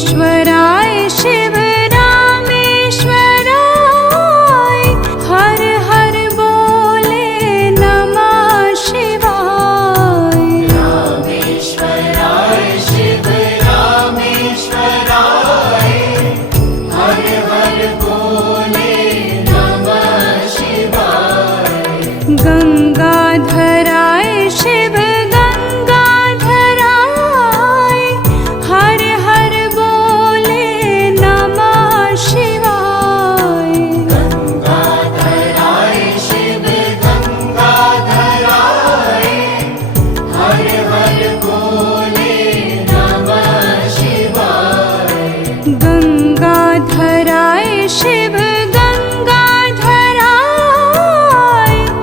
सोमेश्वराय शिव रामेश्वराय हर हर बोले नमः शिवाय। रामेश्वराय शिव रामेश्वराय हर हर बोले नमः शिवाय। गंगाधराय शिव गंगाधराय हर हर बोले नमः शिवाय। गंगाधराय शिव गंगाधराय हर हर बोले नमः शिवाय। गंगाधराय शिव गंगाधराय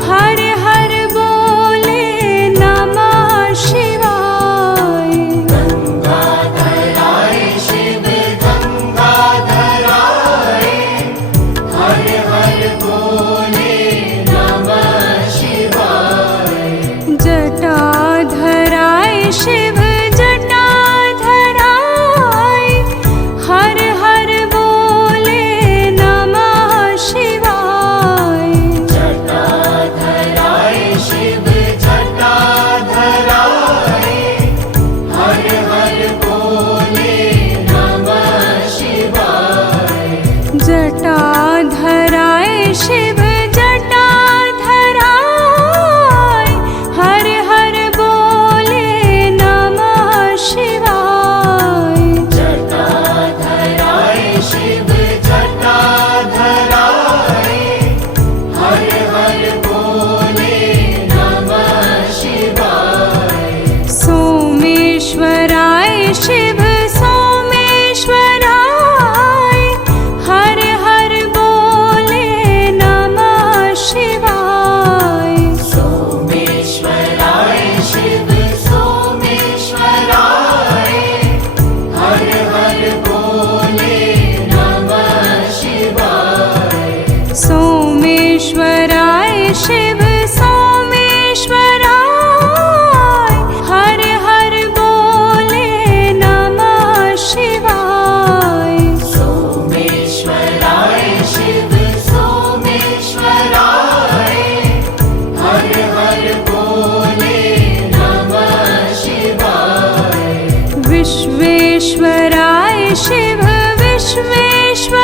हर हर बोले नमः शिवाय। गंगाधराय शिव गंगाधराय हर हर बोले नमः शिवाय। जटाधराय शिव जटाधराय हर हर बोले नमः शिवाय। जटाधराय शिव जटाधराय हर हर बोले नमः शिवाय। जटाधराय शिव जटाधराय हर हर बोले नमः शिवाय। जटाधराय शिव जटाधराय हर हर बोले नमः शिवाय। सोमेश्वराय शिव सोमेश्वराय हर हर बोले नमः शिवाय। सोमेश्वराय शिव सोमेश्वराय हर हर बोले नमः शिवाय। सोमेश्वराय शिव सोमेश्वराय हर हर बोले नमः शिवाय। सोमेश्वराय शिव सोमेश्वराय हर हर बोले नमः शिवाय। विश्वेश्वराय शिव विश्वेश्वराय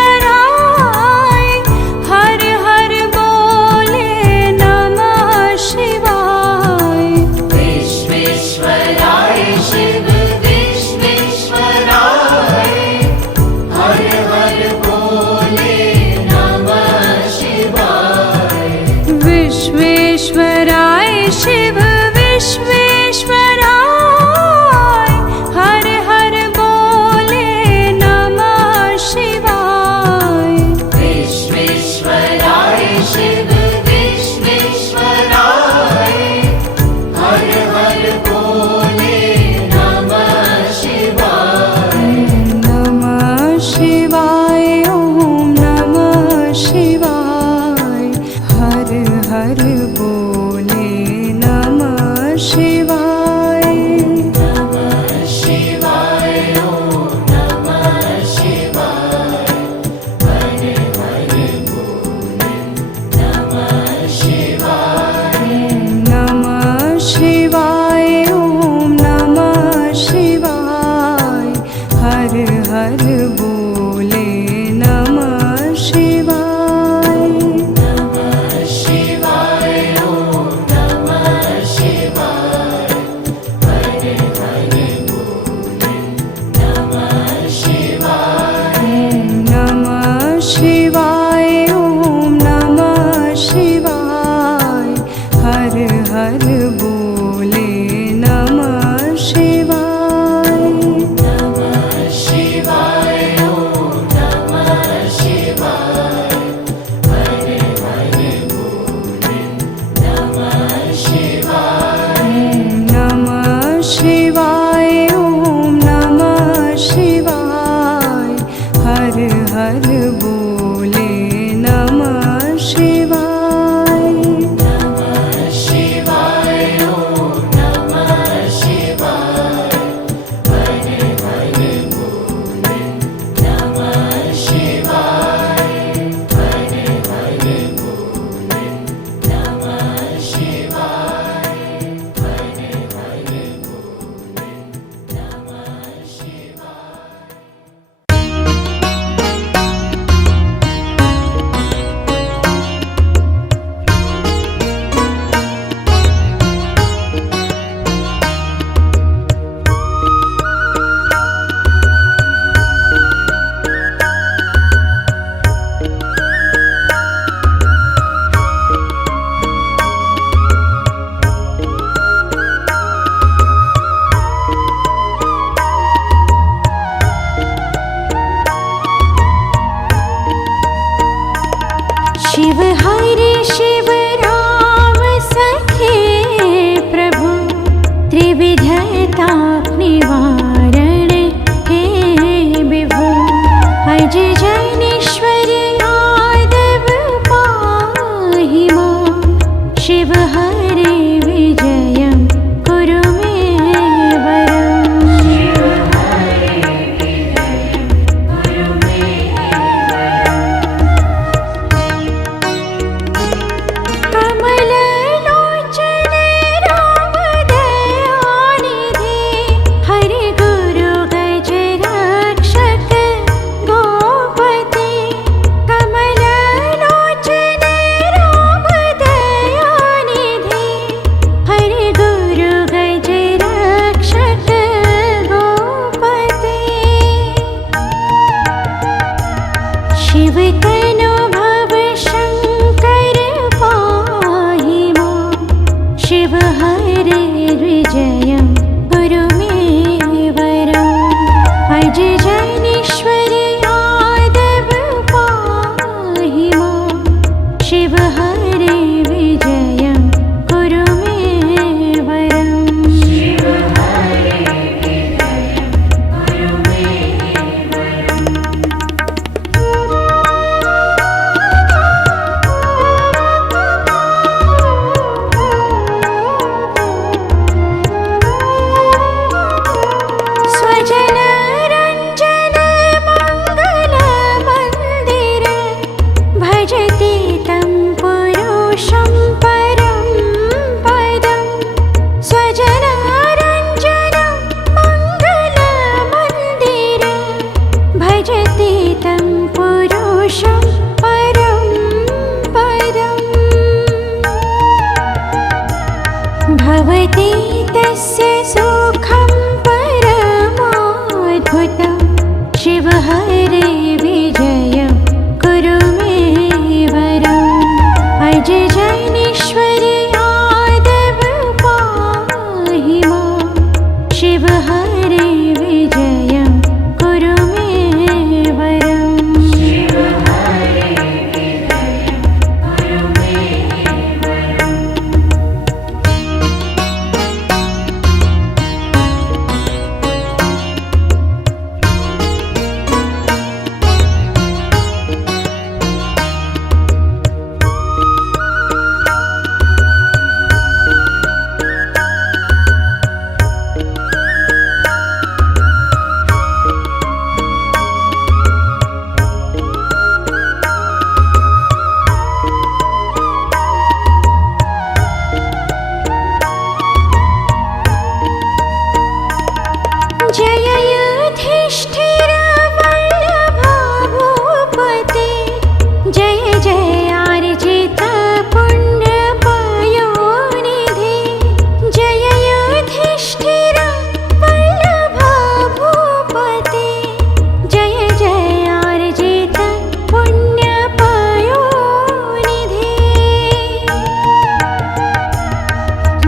हर हर बोले नमः शिवाय। विश्वेश्वराय शिव विश्वेश्वराय हर हर बोले नमः शिवाय। विश्वेश्वराय शिव विश्वेश्वराय हर हर बोले नमः शिवाय। विश्वेश्वराय शिव विश्वेश्वराय हर हर बोले नमः शिवाय। नमः शिवाय ओम नमः शिवाय हर हर बोले नमः शिवाय। नमः शिवाय ओम नमः शिवाय हर हर बोले नमः शिवाय। नमः शिवाय ओम नमः शिवाय हर हर बोले नमः शिवाय। नमः शिवाय ओम नमः शिवाय हर हर बोले नमः शिवाय। नमः शिवाय ओम नमः शिवाय हर हर बोले नमः शिवाय। नमः शिवाय शिव हरि शिव राम सखे प्रभु त्रिविध ताप निवारण हे विभु अज जैनेश्वर यादव पाहि मां शिव हरे विजयं कुरु मे वरम् कमललोचन राम दयानिधि हरि गुरु गज रक्षक गोपति कमललोचन राम दयानिधि हरि गुरु गज रक्षक गोपति शिव तनु भव शंकर पाहि मां शिव हरे विजयं कुरु मे वरम् अज जैनेश्वर यादव पाहि मां शिव हरे विजयं कुरु मे वरम् स्वजन रंजन मंगल मंदिर भजति तं पुरुषं परं पदं स्वजन रंजन मंगल मंदिर भजति तं पुरुषं परं पदम् भवति तस्य सुखं परमाद्भुतं शिव हरे विजयं कुरु मे वरम् अज जैनेश्वर यादव पाहि मां शिव हरे विजयं कुरु मे वरम् जय युधिष्ठिर वल्लभा भूपते जय जयार्जित पुण्य पयोनिधि जय युधिष्ठिर वल्लभा भूपते जय जयार्जित पुण्य पयोनिधि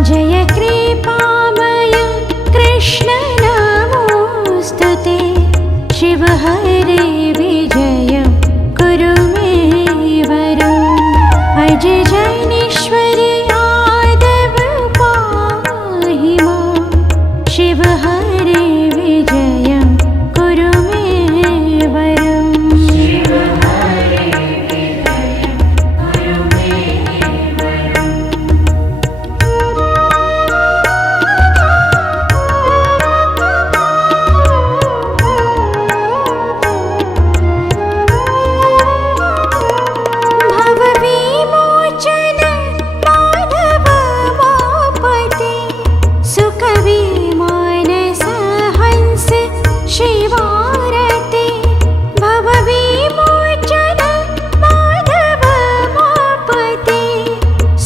जय कृपामय कृष्ण नमोस्तुते शिव हरे विजयं कुरु मे वरम् अज जैनेश्वर यादव पाहि मां शिव हरे विजयं कुरु मे वरम् भवविमोचन माधव मापते सुकविमानस हंस शिवारते भवविमोचन माधव मापते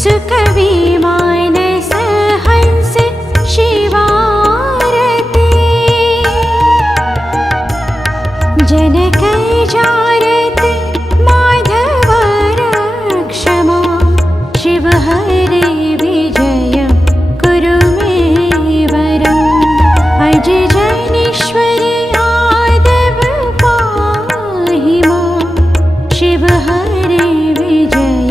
सुकविमानस हंस शिवारते जनक जारत माधव रक्ष मां शिव हरे विजयं कुरु मे वरम् अज जैनेश्वर यादव पाहि मां शिव हरे विजयं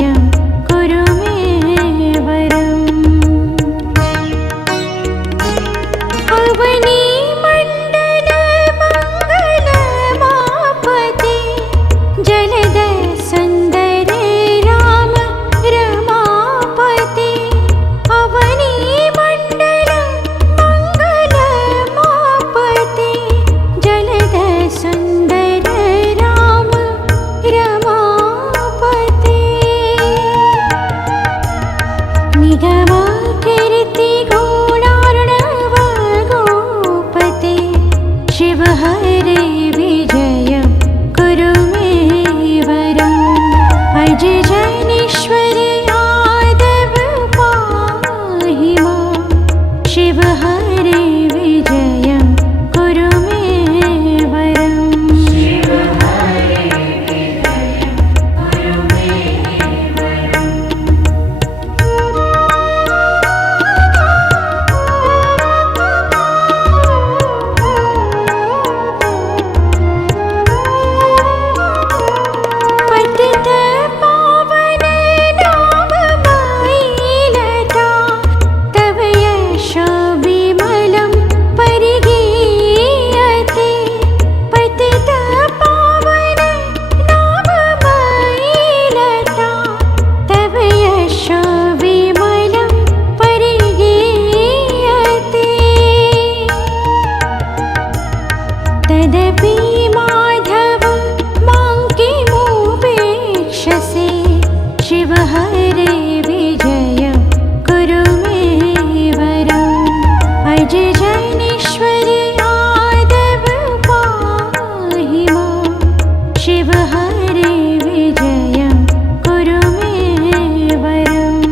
तदपि माधव मां किमुपेक्षसे शिव हरे विजय कुरु मे वरम् अज जैनेश्वरि यादव पाहि मां शिव हरे विजय कुरु मे वरम्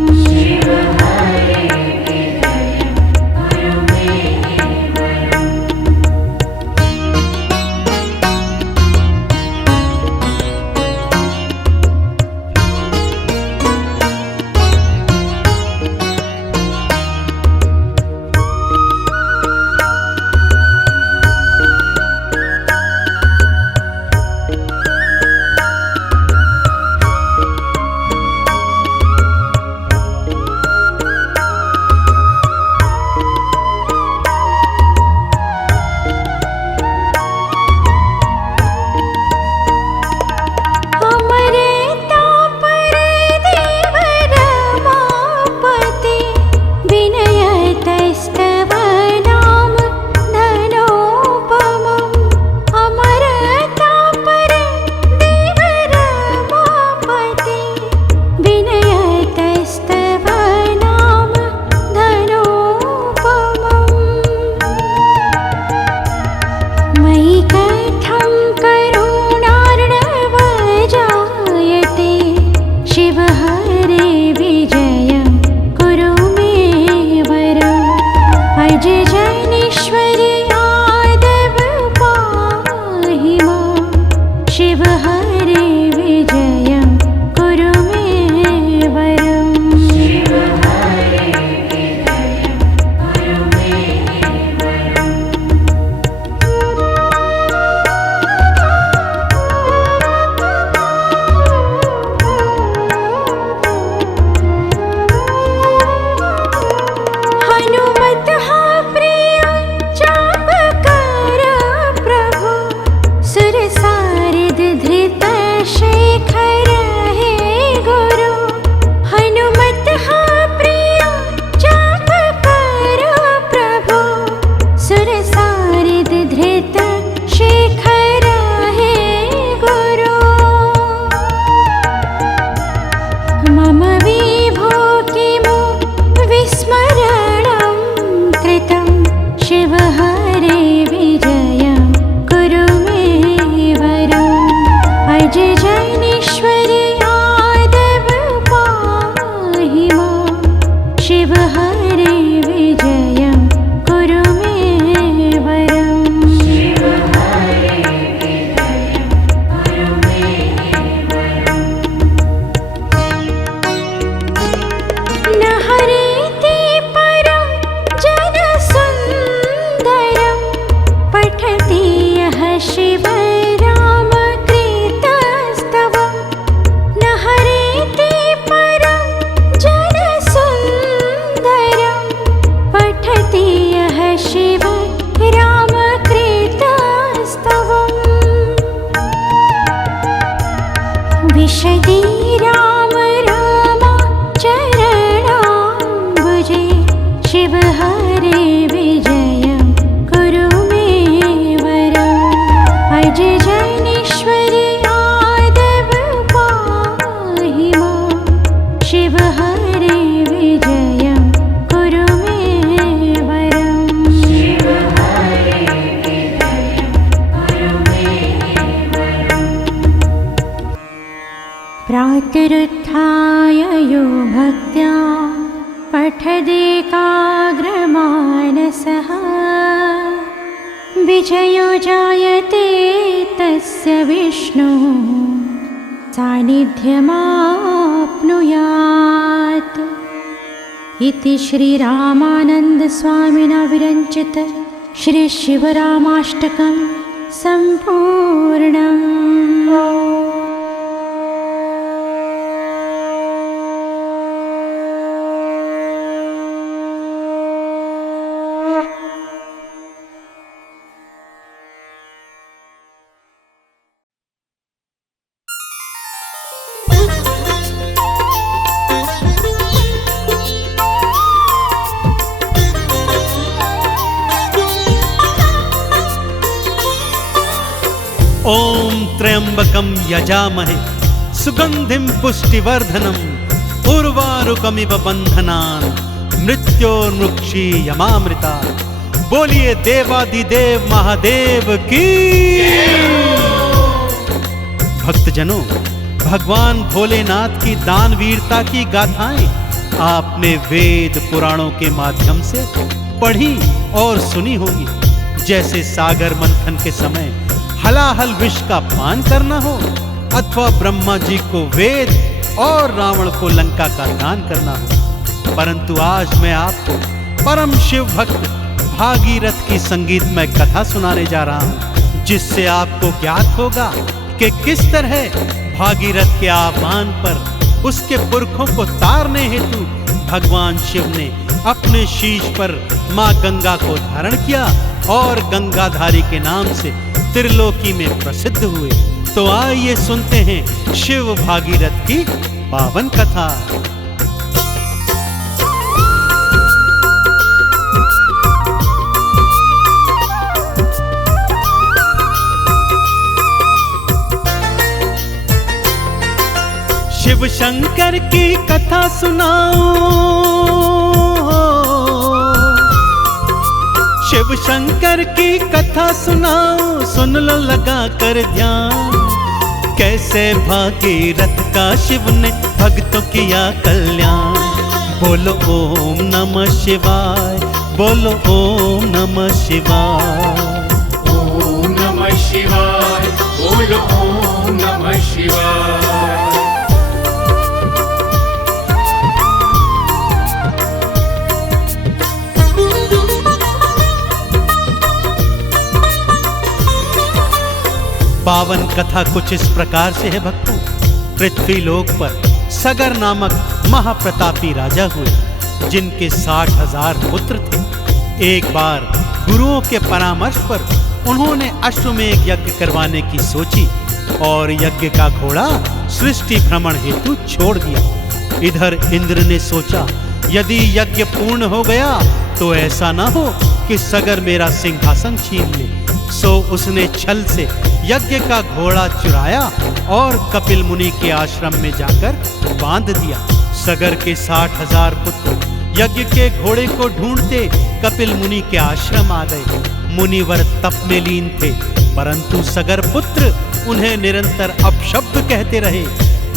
विशदि राम रामा चरणाम्बुजे शिव हरे विजय कुरु मे वरम् अज जैनेश्वरि यादव पाहि मां शिव हरे विजय कुरु मे वरम् प्रातरुत्थाय यो भक्त्या पठदेकाग्रमानसः विजयो जायते तस्य विष्णुः सान्निध्यमाप्नुयात् इति श्रीरामानन्दस्वामिना विरचित श्रीशिवरामाष्टकं सम्पूर्णम्। ओम त्र्यंबकम यजामहे सुगंधिम पुष्टिवर्धनम उर्वारुकमिव बंधनान मृत्योर्मुक्षी यमामृता। बोलिए देवादिदेव महादेव की। भक्तजनों, भगवान भोलेनाथ की दानवीरता की गाथाएं आपने वेद पुराणों के माध्यम से पढ़ी और सुनी होंगी। जैसे सागर मंथन के समय हलाहल विष का पान करना हो, अथवा ब्रह्मा जी को वेद और रावण को लंका का दान करना हो। परंतु आज मैं आपको परम शिव भक्त भागीरथ की संगीतमय कथा सुनाने जा रहा हूं, जिससे आपको ज्ञात होगा कि किस तरह भागीरथ के आह्वान पर उसके पुरखों को तारने हेतु भगवान शिव ने अपने शीश पर मां गंगा को धारण किया और गंगाधारी के नाम से त्रिलोकी में प्रसिद्ध हुए। तो आइए सुनते हैं शिव भागीरथ की पावन कथा। शिव शंकर की कथा सुनाओ, शिव शंकर की कथा सुनाओ, सुन लो लगा कर ध्यान। कैसे भागीरथ का शिव ने भक्तों किया कल्याण। बोलो ओम नमः शिवाय, बोलो ओम नमः शिवाय। ओम नमः शिवाय, बोलो ओम नमः शिवाय। पावन कथा कुछ इस प्रकार से है भक्तों। पृथ्वी लोक पर सगर नामक महाप्रतापी राजा हुए, जिनके 60,000 पुत्र थे। एक बार गुरुओं के परामर्श पर उन्होंने अश्वमेध यज्ञ करवाने की सोची और यज्ञ का घोड़ा सृष्टि भ्रमण हेतु छोड़ दिया। इधर इंद्र ने सोचा, यदि यज्ञ पूर्ण हो गया तो ऐसा ना हो कि सगर मेरा सिंहासन छीन ले। सो उसने छल से यज्ञ का घोड़ा चुराया और कपिल मुनि के आश्रम में जाकर बांध दिया। सगर के 60,000 पुत्र यज्ञ के घोड़े को ढूंढते कपिल मुनि के आश्रम आ गए। मुनिवर तप में लीन थे, परंतु सगर पुत्र उन्हें निरंतर अपशब्द कहते रहे।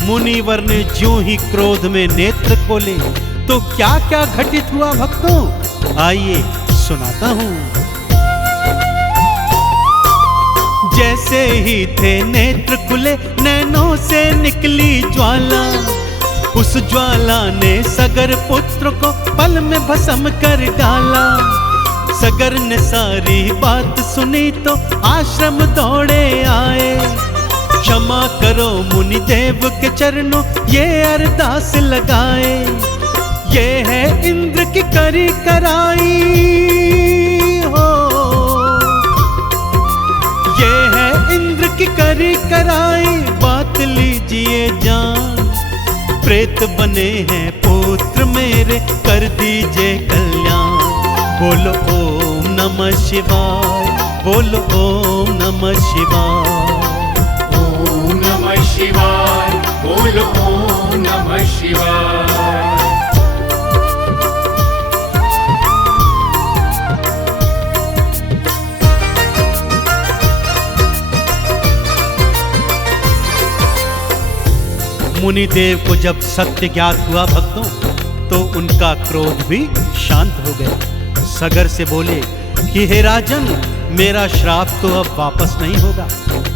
मुनिवर ने ज्यों ही क्रोध में नेत्र खोले तो क्या क्या घटित हुआ भक्तों, आइए सुनाता हूं। जैसे ही थे नेत्र खुले, नैनों से निकली ज्वाला। उस ज्वाला ने सगर पुत्र को पल में भस्म कर डाला। सगर ने सारी बात सुनी तो आश्रम दौड़े आए। क्षमा करो मुनि देव के चरणों ये अरदास लगाए। ये है इंद्र की करी कराई हो, ये है इंद्र की करी कराई, बात लीजिए जान। प्रेत बने हैं पुत्र मेरे, कर दीजिए कल्याण। बोलो ओम नमः शिवाय, बोलो ओम नमः शिवाय। ओम नमः शिवाय, बोलो ओम नमः शिवाय। मुनिदेव को जब सत्य ज्ञात हुआ भक्तों, तो उनका क्रोध भी शांत हो गया। सगर से बोले कि हे राजन, मेरा श्राप तो अब वापस नहीं होगा,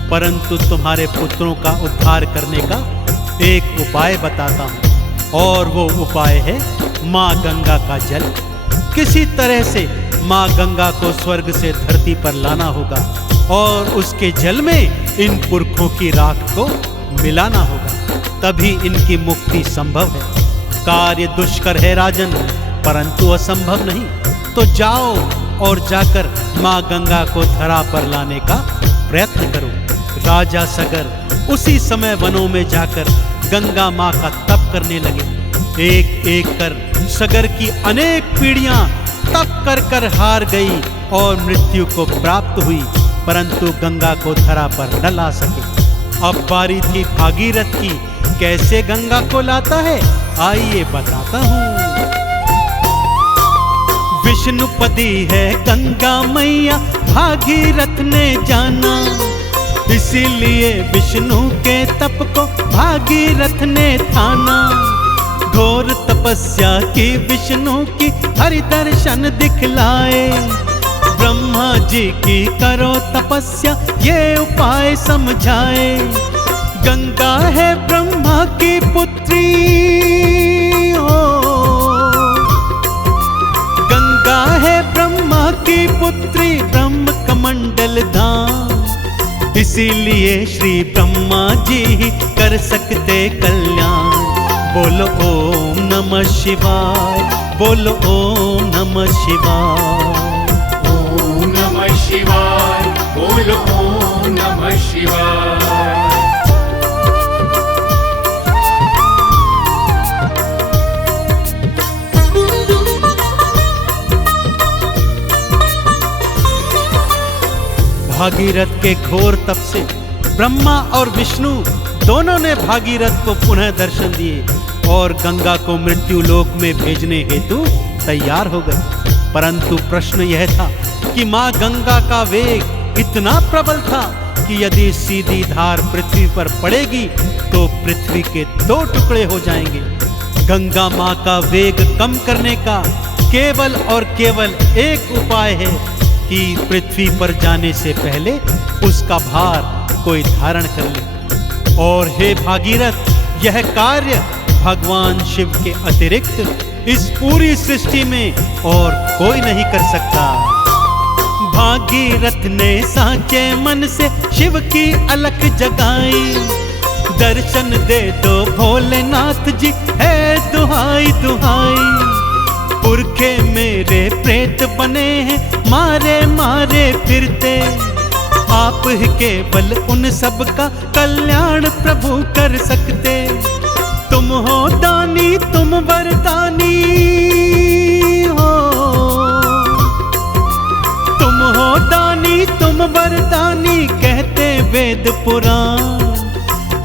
परंतु तुम्हारे पुत्रों का उद्धार करने का एक उपाय बताता हूँ। और वो उपाय है माँ गंगा का जल। किसी तरह से माँ गंगा को स्वर्ग से धरती पर लाना होगा और उसके जल में इन पुरखों की राख को मिलाना होगा, तभी इनकी मुक्ति संभव है। कार्य दुष्कर है राजन, परंतु असंभव नहीं। तो जाओ और जाकर माँ गंगा को धरा पर लाने का प्रयत्न करो। राजा सगर उसी समय वनों में जाकर गंगा माँ का तप करने लगे। एक एक कर सगर की अनेक पीढ़ियां तप कर कर हार गई और मृत्यु को प्राप्त हुई। परंतु गंगा को धरा पर न ला सके। अब बारी थी भागीरथ की, कैसे गंगा को लाता है आइए बताता हूँ। विष्णुपदी है गंगा मैया भागीरथ ने जाना, इसीलिए विष्णु के तप को भागीरथ ने ठाना। घोर तपस्या की विष्णु की हरि दर्शन दिखलाए, ब्रह्मा जी की करो तपस्या ये उपाय समझाए। गंगा है ब्रह्मा की पुत्री हो, गंगा है ब्रह्मा की पुत्री ब्रह्म कमंडल धाम, इसीलिए श्री ब्रह्मा जी ही कर सकते कल्याण। बोलो ओम नमः शिवाय, बोलो ओम नमः शिवाय। ओम नमः शिवाय, बोलो ओम नमः शिवाय। भागीरथ के घोर तप से ब्रह्मा और विष्णु दोनों ने भागीरथ को पुनः दर्शन दिए और गंगा को मृत्यु लोक में भेजने हेतु तैयार हो गए। परंतु प्रश्न यह था कि मां गंगा का वेग इतना प्रबल था कि यदि सीधी धार पृथ्वी पर पड़ेगी तो पृथ्वी के 2 टुकड़े हो जाएंगे। गंगा मां का वेग कम करने का केवल और केवल एक उपाय है कि पृथ्वी पर जाने से पहले उसका भार कोई धारण कर ले। और हे भागीरथ, यह कार्य भगवान शिव के अतिरिक्त इस पूरी सृष्टि में और कोई नहीं कर सकता। भागीरथ ने साचे मन से शिव की अलख जगाई, दर्शन दे दो भोलेनाथ जी है दुहाई दुहाई। पुरखे मेरे प्रेत बने हैं मारे मारे फिरते, आप ही केवल उन सब का कल्याण प्रभु कर सकते। तुम हो दानी तुम वरदानी हो, तुम हो दानी तुम वरदानी कहते वेद पुराण।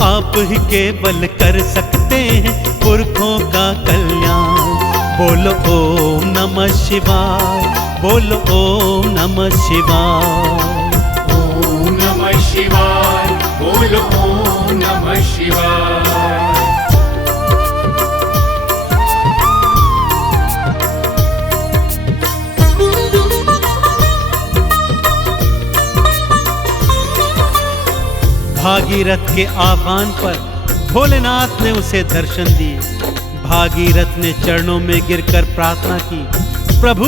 आप ही केवल कर सकते हैं पुरखों का कल्याण। बोलो ओम नमः शिवाय, बोलो ओम नमः शिवाय। ओम नमः शिवाय, बोलो ओम नमः शिवाय। भागीरथ के आह्वान पर भोलेनाथ ने उसे दर्शन दिए। भागीरथ ने चरणों में गिरकर प्रार्थना की। प्रभु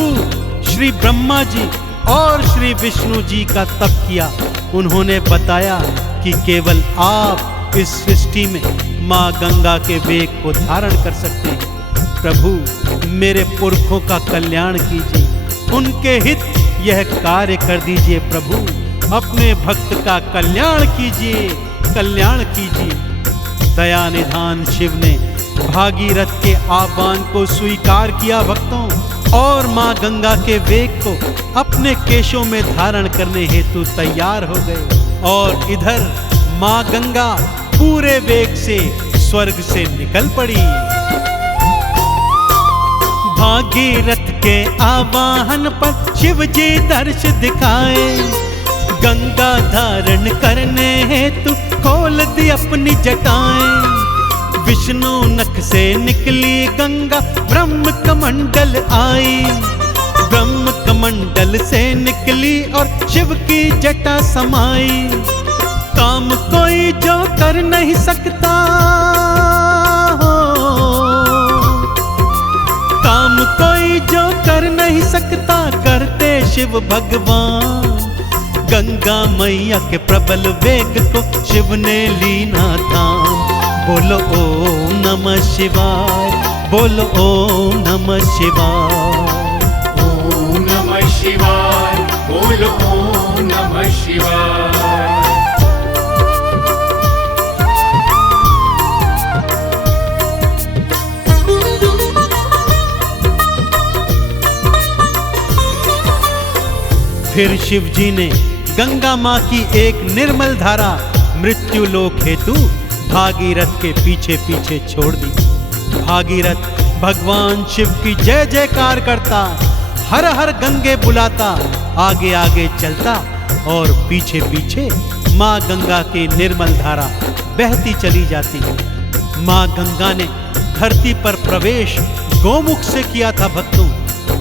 श्री ब्रह्मा जी और श्री विष्णु जी का तप किया। उन्होंने बताया कि केवल आप इस सृष्टि में मां गंगा के वेग को धारण कर सकते हैं। प्रभु मेरे पुरखों का कल्याण कीजिए, उनके हित यह कार्य कर दीजिए। प्रभु अपने भक्त का कल्याण कीजिए, कल्याण कीजिए। दया निधान शिव ने भागीरथ के आह्वान को स्वीकार किया भक्तों, और मां गंगा के वेग को अपने केशों में धारण करने हेतु तैयार हो गए। और इधर मां गंगा पूरे वेग से स्वर्ग से निकल पड़ी। भागीरथ के आवाहन पर शिव जी दर्श दिखाए, गंगा धारण करने हेतु खोल दी अपनी जटाएं। विष्णु नख से निकली गंगा ब्रह्म कमंडल आई, ब्रह्म कमंडल से निकली और शिव की जटा समाई। काम कोई जो कर नहीं सकता हो, काम कोई जो कर नहीं सकता करते शिव भगवान। गंगा मैया के प्रबल वेग को शिव ने लीना थाम। बोलो ओम नमः शिवाय, बोलो ओम नमः शिवाय। ओम नमः शिवाय, बोलो ओम नमः शिवाय। फिर शिव जी ने गंगा माँ की एक निर्मल धारा मृत्यु लोक हेतु भागीरथ के पीछे पीछे छोड़ दी। भागीरथ भगवान शिव की जय जयकार करता, हर हर गंगे बुलाता, आगे आगे चलता और पीछे पीछे माँ गंगा की निर्मल धारा बहती चली जाती। माँ गंगा ने धरती पर प्रवेश गोमुख से किया था भक्तों,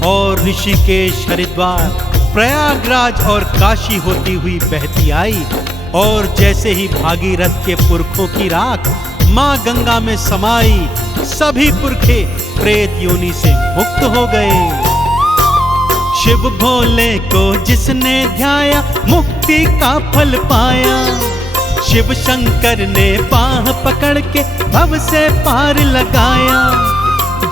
और ऋषिकेश, हरिद्वार, प्रयागराज और काशी होती हुई बहती आई। और जैसे ही भागीरथ के पुरखों की राख माँ गंगा में समाई, सभी पुरखे प्रेत योनि से मुक्त हो गए। शिव भोले को जिसने ध्याया मुक्ति का फल पाया। शिव शंकर ने बाह पकड़ के भव से पार लगाया।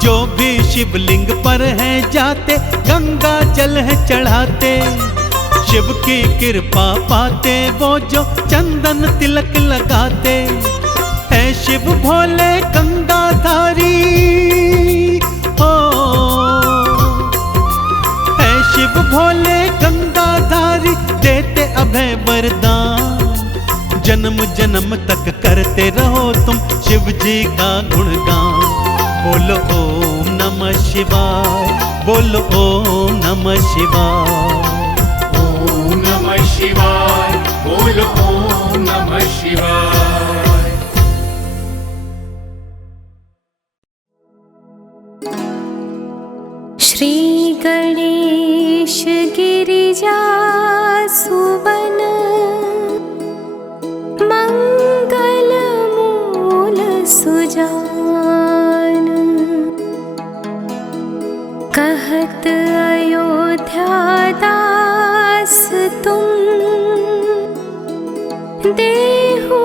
जो भी शिवलिंग पर है जाते गंगा जल है चढ़ाते। शिव की कृपा पाते वो जो चंदन तिलक लगाते। है शिव भोले गंगाधारी हो, है शिव भोले गंगाधारी, देते अभय वरदान। जन्म जन्म तक करते रहो तुम शिव जी का गुणगान। बोलो ओम नमः शिवाय, बोलो ओम नमः शिवाय। ओम नमः शिवाय, बोलो ओम नमः शिवाय। श्री गणेश गिरिजा सुवन मंगल मूल सुजान। कहत अयोध्या दास तुम देहु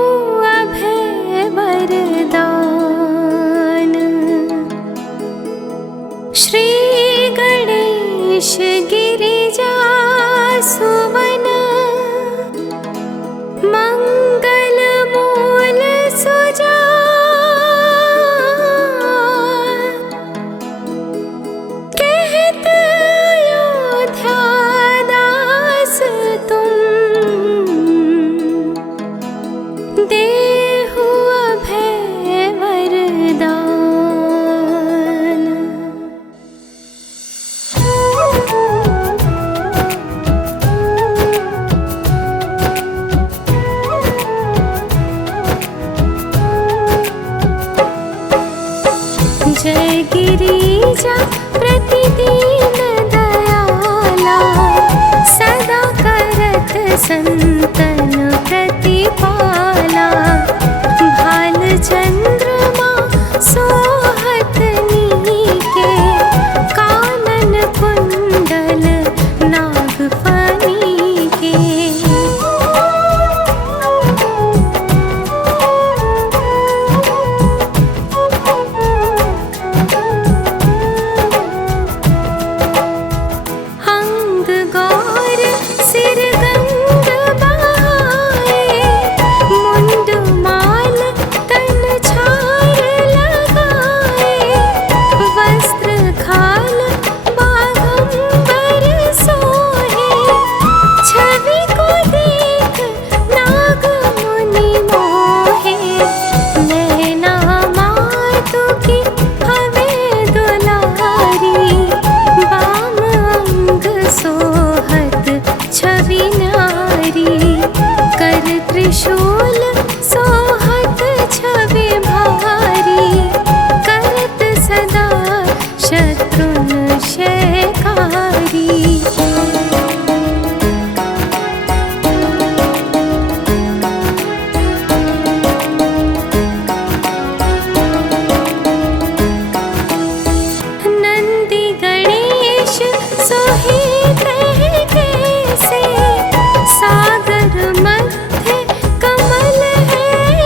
अभय वरदान। श्री गणेश गिरिजा सुवन मंगल मूल सुजान। कहत अयोध्या दास तुम देहु अभय वरदान। जय गिरिजा प्रतिदीन दयाला, सदा करत संतन प्रतिपाला। भाल चंद्रमा सोहत नीके, कानन कुंडल नागफनी के। अंग गौर सिर गंग बहाए, मुंड माल तन छार लगाए। वस्त्र खाल बागंबर सोहे, छवि को देख नाग मुनि मोहे। नैना मातु की हवे दुलारी, बाम अंग सोहत छवि नारी। कर त्रिशूल सोहत छवि भारी, करत सदा शत्रुन शयकारी। नंदी गणेश सोहे कह कैसे, सागर मध्य कमल है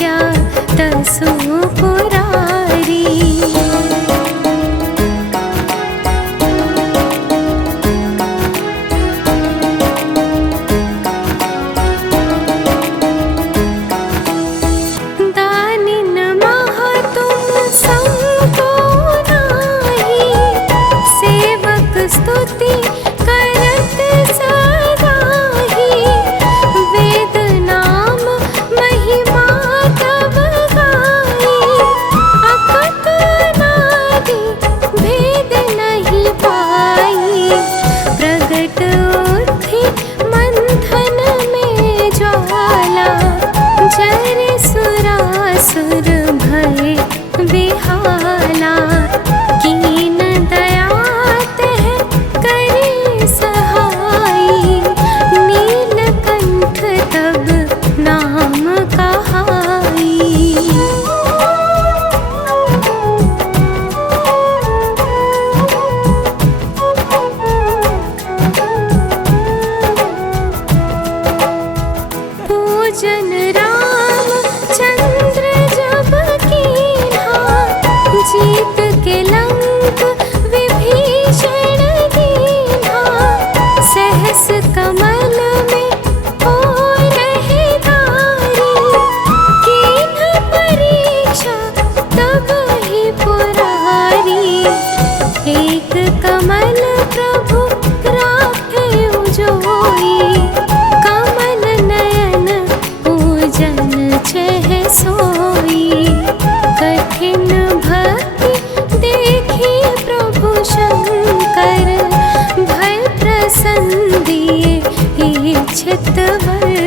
भक्त्या तसु पुरारी। दानिन महतुम संको नाही, सेवक स्तुति करत सदाहि। वेद नाम महिमा तब गाई, अकत अनादि भेद नहीं पाई। प्रगट उठि मंथन में ज्वाला, जरे सुरासुर भय विहाला। कीन दया तह करे सहाई, नीलकंठ तब नाम कहाई। पूजन राम चंद्र जब कीन्हा, जीत के लंक विभीषण दीन्हा। सहस कमल में रहे धारी, कीन्ह परीक्षा तब ही पुरारी। एक कमल प्रभु राखे उजोई, कमल नयन पूजन चह सोई। कठिन भक्ति देखी प्रभु शंकर, भय प्रसन्न दिए इच्छित वर।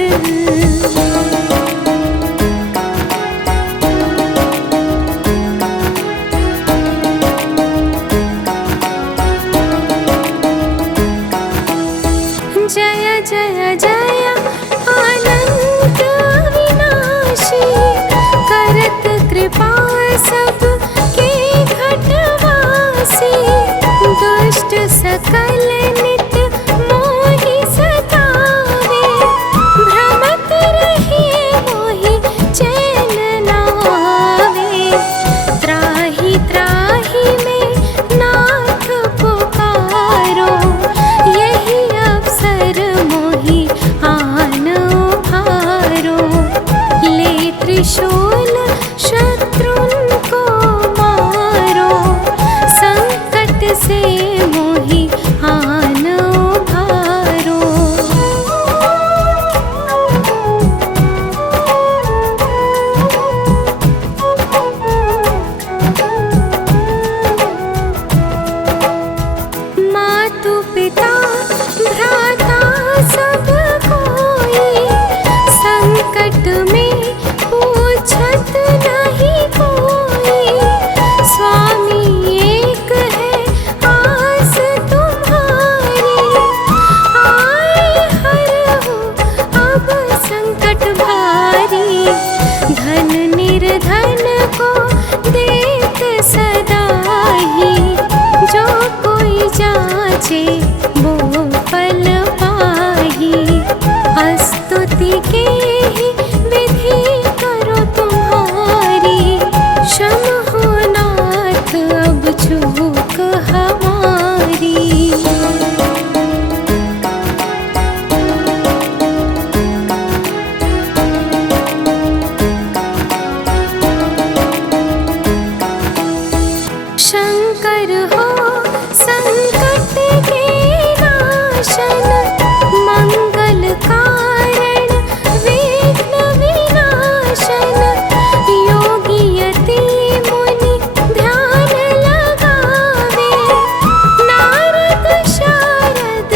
जय जय जय अनंत विनाशी, करत कृपा सब के घटवासी। दुष्ट सकल नित मोहि सतावे, भ्रमत रहे मोहि चैन न आवे। त्राहि त्राहि में नाथ पुकारो, यही अवसर मोहि आन उभारो। ले त्रिशूल शत्रुन को मारो, संकट से मोहि आन उभारो। मातु पिता भ्राता सब कोई, संकट में पूछत नहीं कोई। स्वामी एक है आस तुम्हारी, आए हरहु अब संकट भारी। धन निर्धन को देत सदाही, जो कोई जाचे वो फल पाही। स्तुति के ही विधि करो तुम्हारी, क्षम हो नाथ अब चूक हमारी। शंकर हो संकट के नाशन, मंगल कारण विघ्न विनाशन। योगी यति मुनि ध्यान लगावे, नारद शारद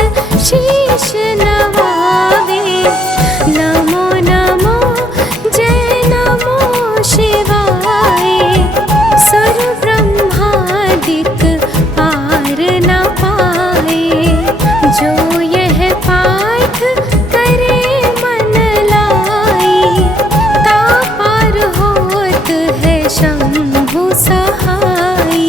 शीश नवावे। नमो नमो जय नमो शिवाय, सुर ब्रह्मादिक पार न पाए। जो यह पाठ करे मन लाई, ता पार होत है शंभु सहाई।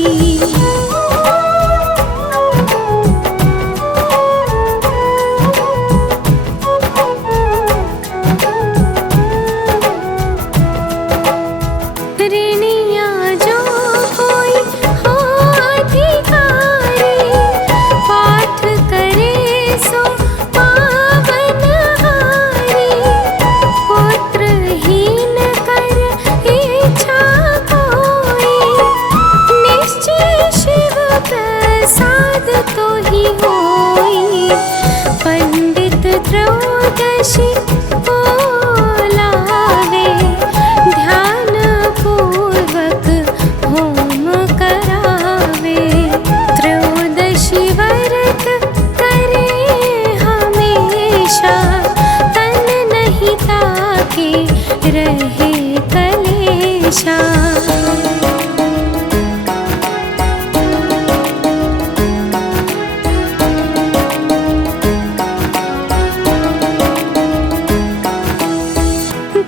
रहे कलेशा।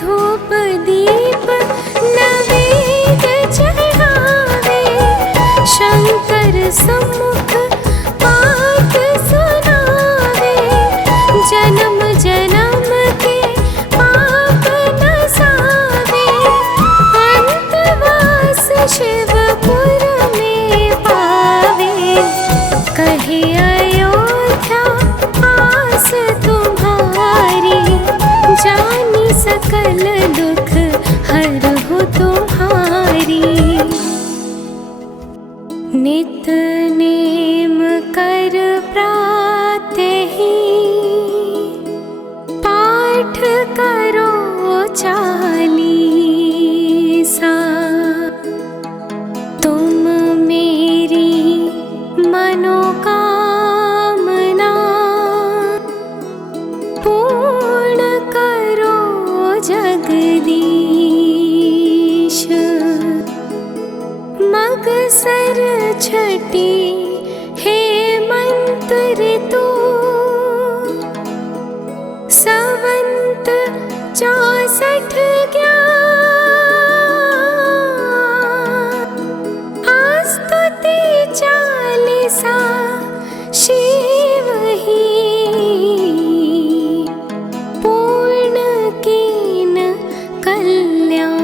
धूप दीप नैवेद्य चढ़ावे, शंकर सम्मुख बात सुनावे। जन्म जन्म के पाप नसावे, अंतवास शिवपुर में पावे। कहे अयोध्या आस तुम्हारी, जानी सकल दुख हरहु तुम्हारी। नित नेम कर प्रातहि, पाठ करो 40। तुम मेरी मनोकामना पूर्ण करो जगदीश। मगसर छठी हेमंत ऋतु, संवत 64 स्तुति 40 शिव ही, पूर्ण कीन कल्याण।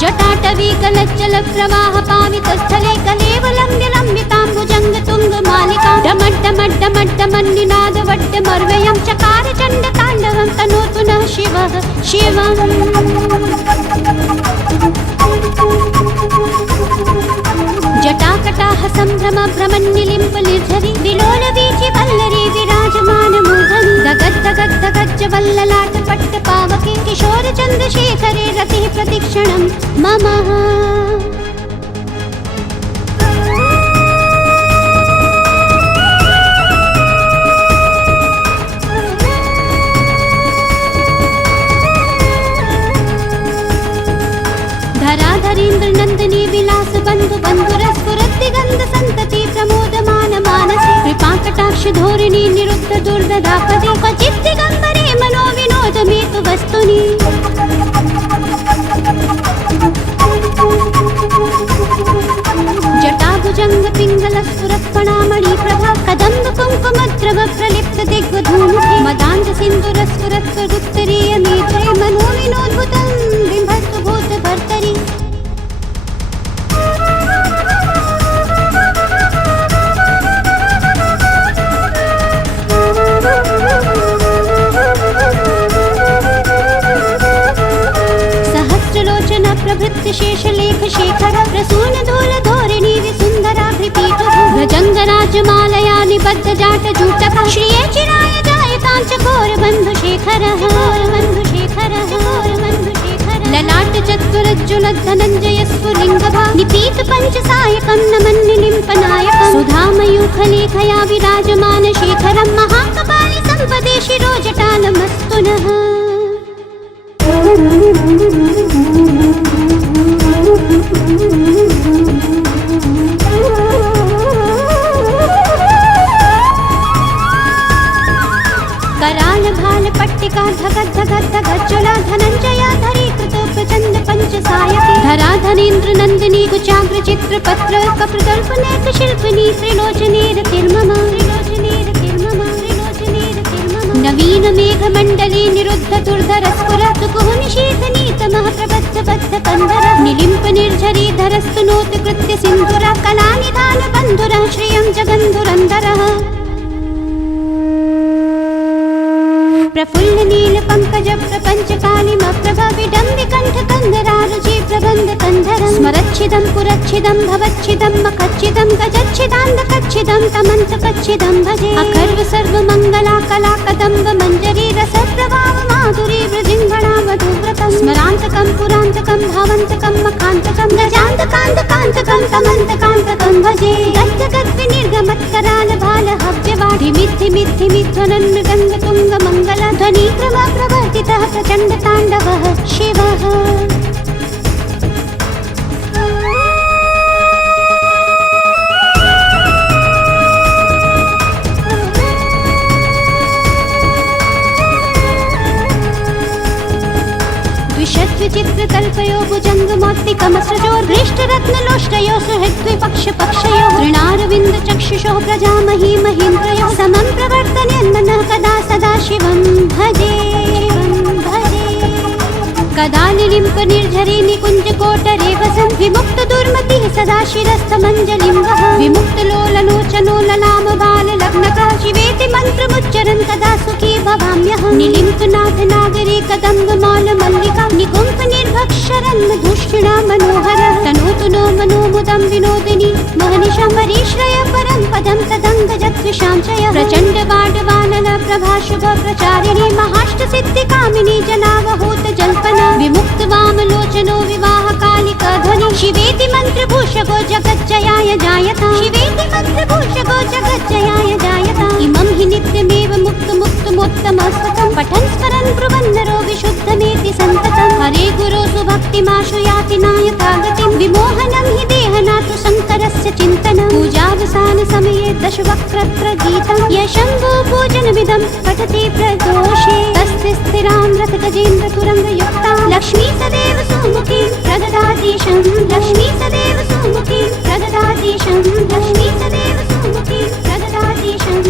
जटाटवीकलज्जल प्रवाह पावितस्थले कलेवलम्ब्य लम्बिताम्बुजङ्ग तुङ्गमालिका। डमड्डमड्डमड्डमन्निनादवड्डमर्वयं चकार चण्डताण्डवं तनोतु नः शिवः शिवम्। जटाकटाह सम्भ्रम भ्रमन्निलिम्प निर्झरि, विलोलवीचि वल्लरी विराजमानमूर्धनि। दगद्दगद्दगज्ज वल्ललाट पट्टपावके, किशोर चन्द्रशेखरे रतिः प्रतिक्षणं मम। धराधरीन्द्र नंदिनी विलास बंधु बंधुरस्फुरद्दिगंध संतति प्रमोदमान मानसे। कृपाकटाक्ष धोरिणी निरुद्ध दुर्ददापदे, क्वचित् दिगंबरे मनो विनोदमेतु वस्तुनि। जटाभुजंग पिंगल स्फुरत्फणामणि प्रभा, कदम्ब कुंकुमद्रव प्रलिप्त दिग्वधूमुखे। मदान्त सिन्दूरस्फुरत्फुरुत्तरीय मेघे, मनो विनोद्भुतं बिम्बस्तु भूतभर्तरि। सहस्रलोचन प्रभृत्य शेषलेख शेखर, प्रसून धूल धोरिणी विसुन्दराभृपीठ। भ्रजङ्गराजमालया निबद्ध जाट जूटक, श्रिये चिराय जायतां चकोर बन्धुशेखरः। ललाट चत्वरज्जुलद्धनञ्जय स्फुलिङ्गभा, निपीत पञ्चसायकं नमन्निलिम्पनायकं। सुधामयूखलेखया विराजमान शेखरं, महाकपालि सम्पदे शिरो जटालमस्तु नः। कराल भाल पट्टिका धगद् धगद् धगज्ज्वला, धनञ्जया धरीकृतो प्रचण्ड पञ्चसायके। धराधरेन्द्र नन्दिनी कुचाग्र चित्रपत्र कप्रदल्पनेक शिल्पिनी, त्रिलोचने रतिर्मम। नवीन मेघमण्डले निरुद्ध दुर्धरस्फुर, सुकुः निशीथनीतमः प्रबद्ध बद्ध कन्धर। निलिम्प निर्झरी धरस्तु नोत्कृत्य सिन्धुरः, कलानिधान बन्धुरः श्रियं जगन्धुरन्धरः। प्रफुल्ल नील पंकज प्रपंच कालिम प्रभ, विडम्बि कंठ कंधरारुचि प्रबंध रङ्गकन्धरं स्मरच्छिदं पुरच्छिदं भवच्छिदं मखच्छिदं गजच्छिदान्धकच्छिदं तमन्तकच्छिदं भजे अखर्व सर्वमङ्गला कला कदम्ब मञ्जरी रसप्रवाह माधुरी वृजिङ्गणा वधूव्रतं स्मरान्तकं पुरान्तकं भावन्तकं मखान्तकं गजान्तकान्तकान्तकं तमन्तकान्तकं भजे गद्गद्विनिर्गमत्कराल भाल हव्यवाढि मिद्धि मिद्धि मिध्वनन् मृदङ्गतुङ्ग मङ्गल ध्वनिक्रम प्रवर्तितः प्रचण्ड ताण्डवः शिवः द्विषद्विचित्रकल्पयो भुजङ्गमौक्तिकमसृजोर्दृष्टरत्नलोष्टयो सुहृद्विपक्षपक्षयो तृणारविन्दचक्षुषो प्रजामही महीन्द्रयो समं प्रवर्तन्यन्मनः कदा सदा शिवं भजे कदा निलिम्पनिर्झरे निकुञ्जकोटरे वसन् विमुक्तदुर्मतिः सदा शिरस्थमञ्जलिं वह विमुक्तलोललोचनो ललामबाललग्नकः शिवेति मन्त्रमुच्चरन् कदा सुखी भवाम्यहं निलिम्पनाथ नागरे कदम्बमालमल्लिका निकुम्भनिर्भक्षरन् मधुष्णा मनोहर तनोतु नो मनोमुदं विनोदिनी महनिशमरीश्रय परं पदं तदङ्गजत्विषां चय प्रचण्डवाडवानन प्रभाशुभ प्रचारिणी महाष्टसिद्धिकामिनी जनावहूत जल्पना विमुक्त वामलोचनो विवाह कालिका ध्वनि शिवेति मन्त्रभूषगो जगज्जयाय जायता शिवेति मन्त्रभूषगो जगज्जयाय जायता इमं हि नित्यमेव मुक्तमुत्तमोत्तमस्ततं पठन् स्मरन् ब्रुवन्नरो विशुद्धमेति सन्ततं हरे गुरो सुभक्तिमाशु याति नायकागतिं विमोहनं हि देहनातु शङ्करस्य चिन्तनं पूजावसान समये दशवक्त्रत्र गीतं यशम्भो पूजनमिदं पठति प्रदोषे तस्य स्थिरां रथगजेन्द्र तुरङ्गयुक्ता लक्ष्मी सदैव सुमुखी प्रगदाधीशं लक्ष्मी सदैव सुमुखी प्रगदाधीशं लक्ष्मी सदैव सुमुखी प्रगदाधीशं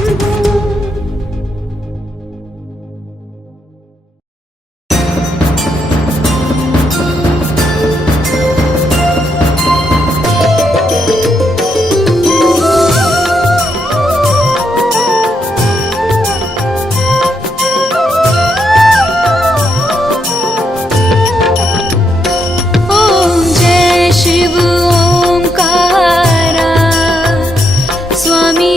स्वामी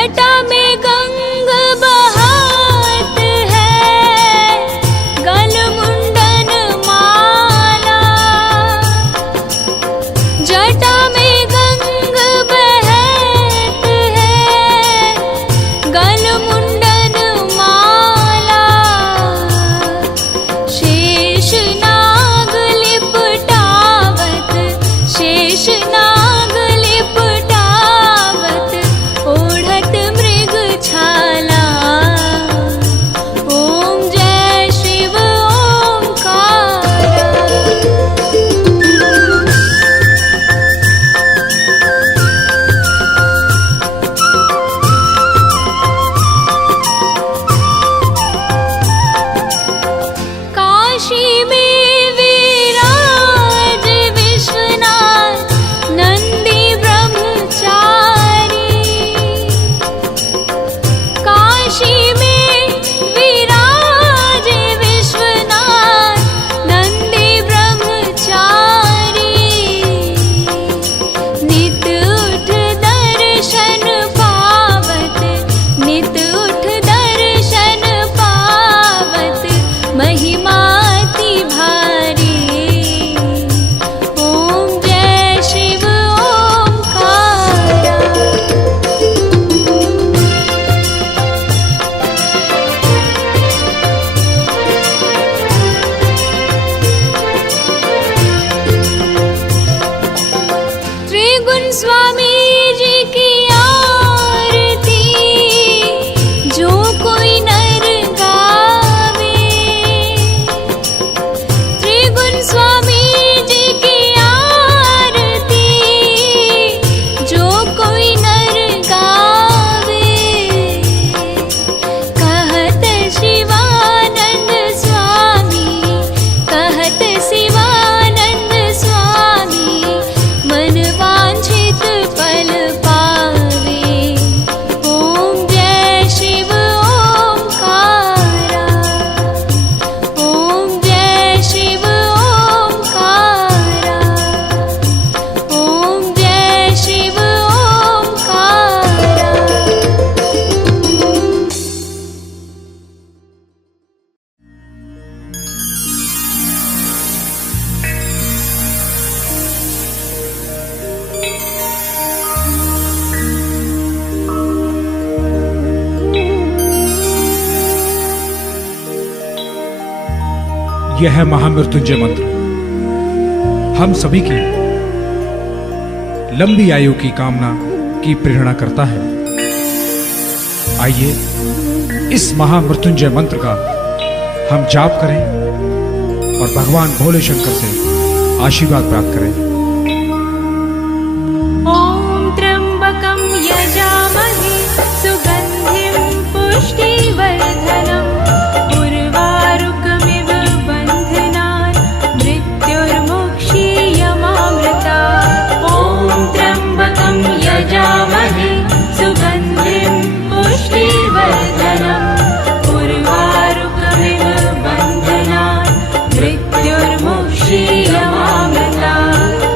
जटा में गंग बहात है, गल मुंडन माला। जटा में गंग बहत है, गल मुंडन माला। शेष नाग लिपटावत, शेष नाग लिपटावत, ओढ़त मृग छाला। ओम जय शिव ओंकारा। काशी में विराज विश्वनाथ नंदी ब्रह्मचारी। काशी में विराज विश्वनाथ नंदी ब्रह्मचारी। नित उठ दर्शन पावत, नित उठ दर्शन पावत, महिमाति भारी। ओम जय शिव ओंकारा। त्रिगुण स्वामी जी की आरती, जो कोई नर गावे। त्रिगुण स्वामी जी की आरती, जो कोई नर गावे। कहत शिवानंद स्वामी, कहत शिवानंद स्वामी, मन वांछित फल पावे। ओम जय शिव ओंकारा। ओम जय शिव ओंकारा। ओम जय शिव ओंकारा। यह है महामृत्युंजय मंत्र। हम सभी की लंबी आयु की कामना की प्रेरणा करता है। आइए इस महामृत्युंजय मंत्र का हम जाप करें और भगवान भोले शंकर से आशीर्वाद प्राप्त करें। ॐ त्र्यम्बकं यजामहे सुगन्धिं पुष्टिवर्धनम्, उर्वारुकमिव बन्धनान् मृत्युर्मुक्षीयमामृतात्। ॐ त्र्यम्बकं यजामहे सुगन्धिं पुष्टिवर्धनम्, उर्वारुकमिव बन्धनान् मृत्युर्मुक्षीयमामृतात्।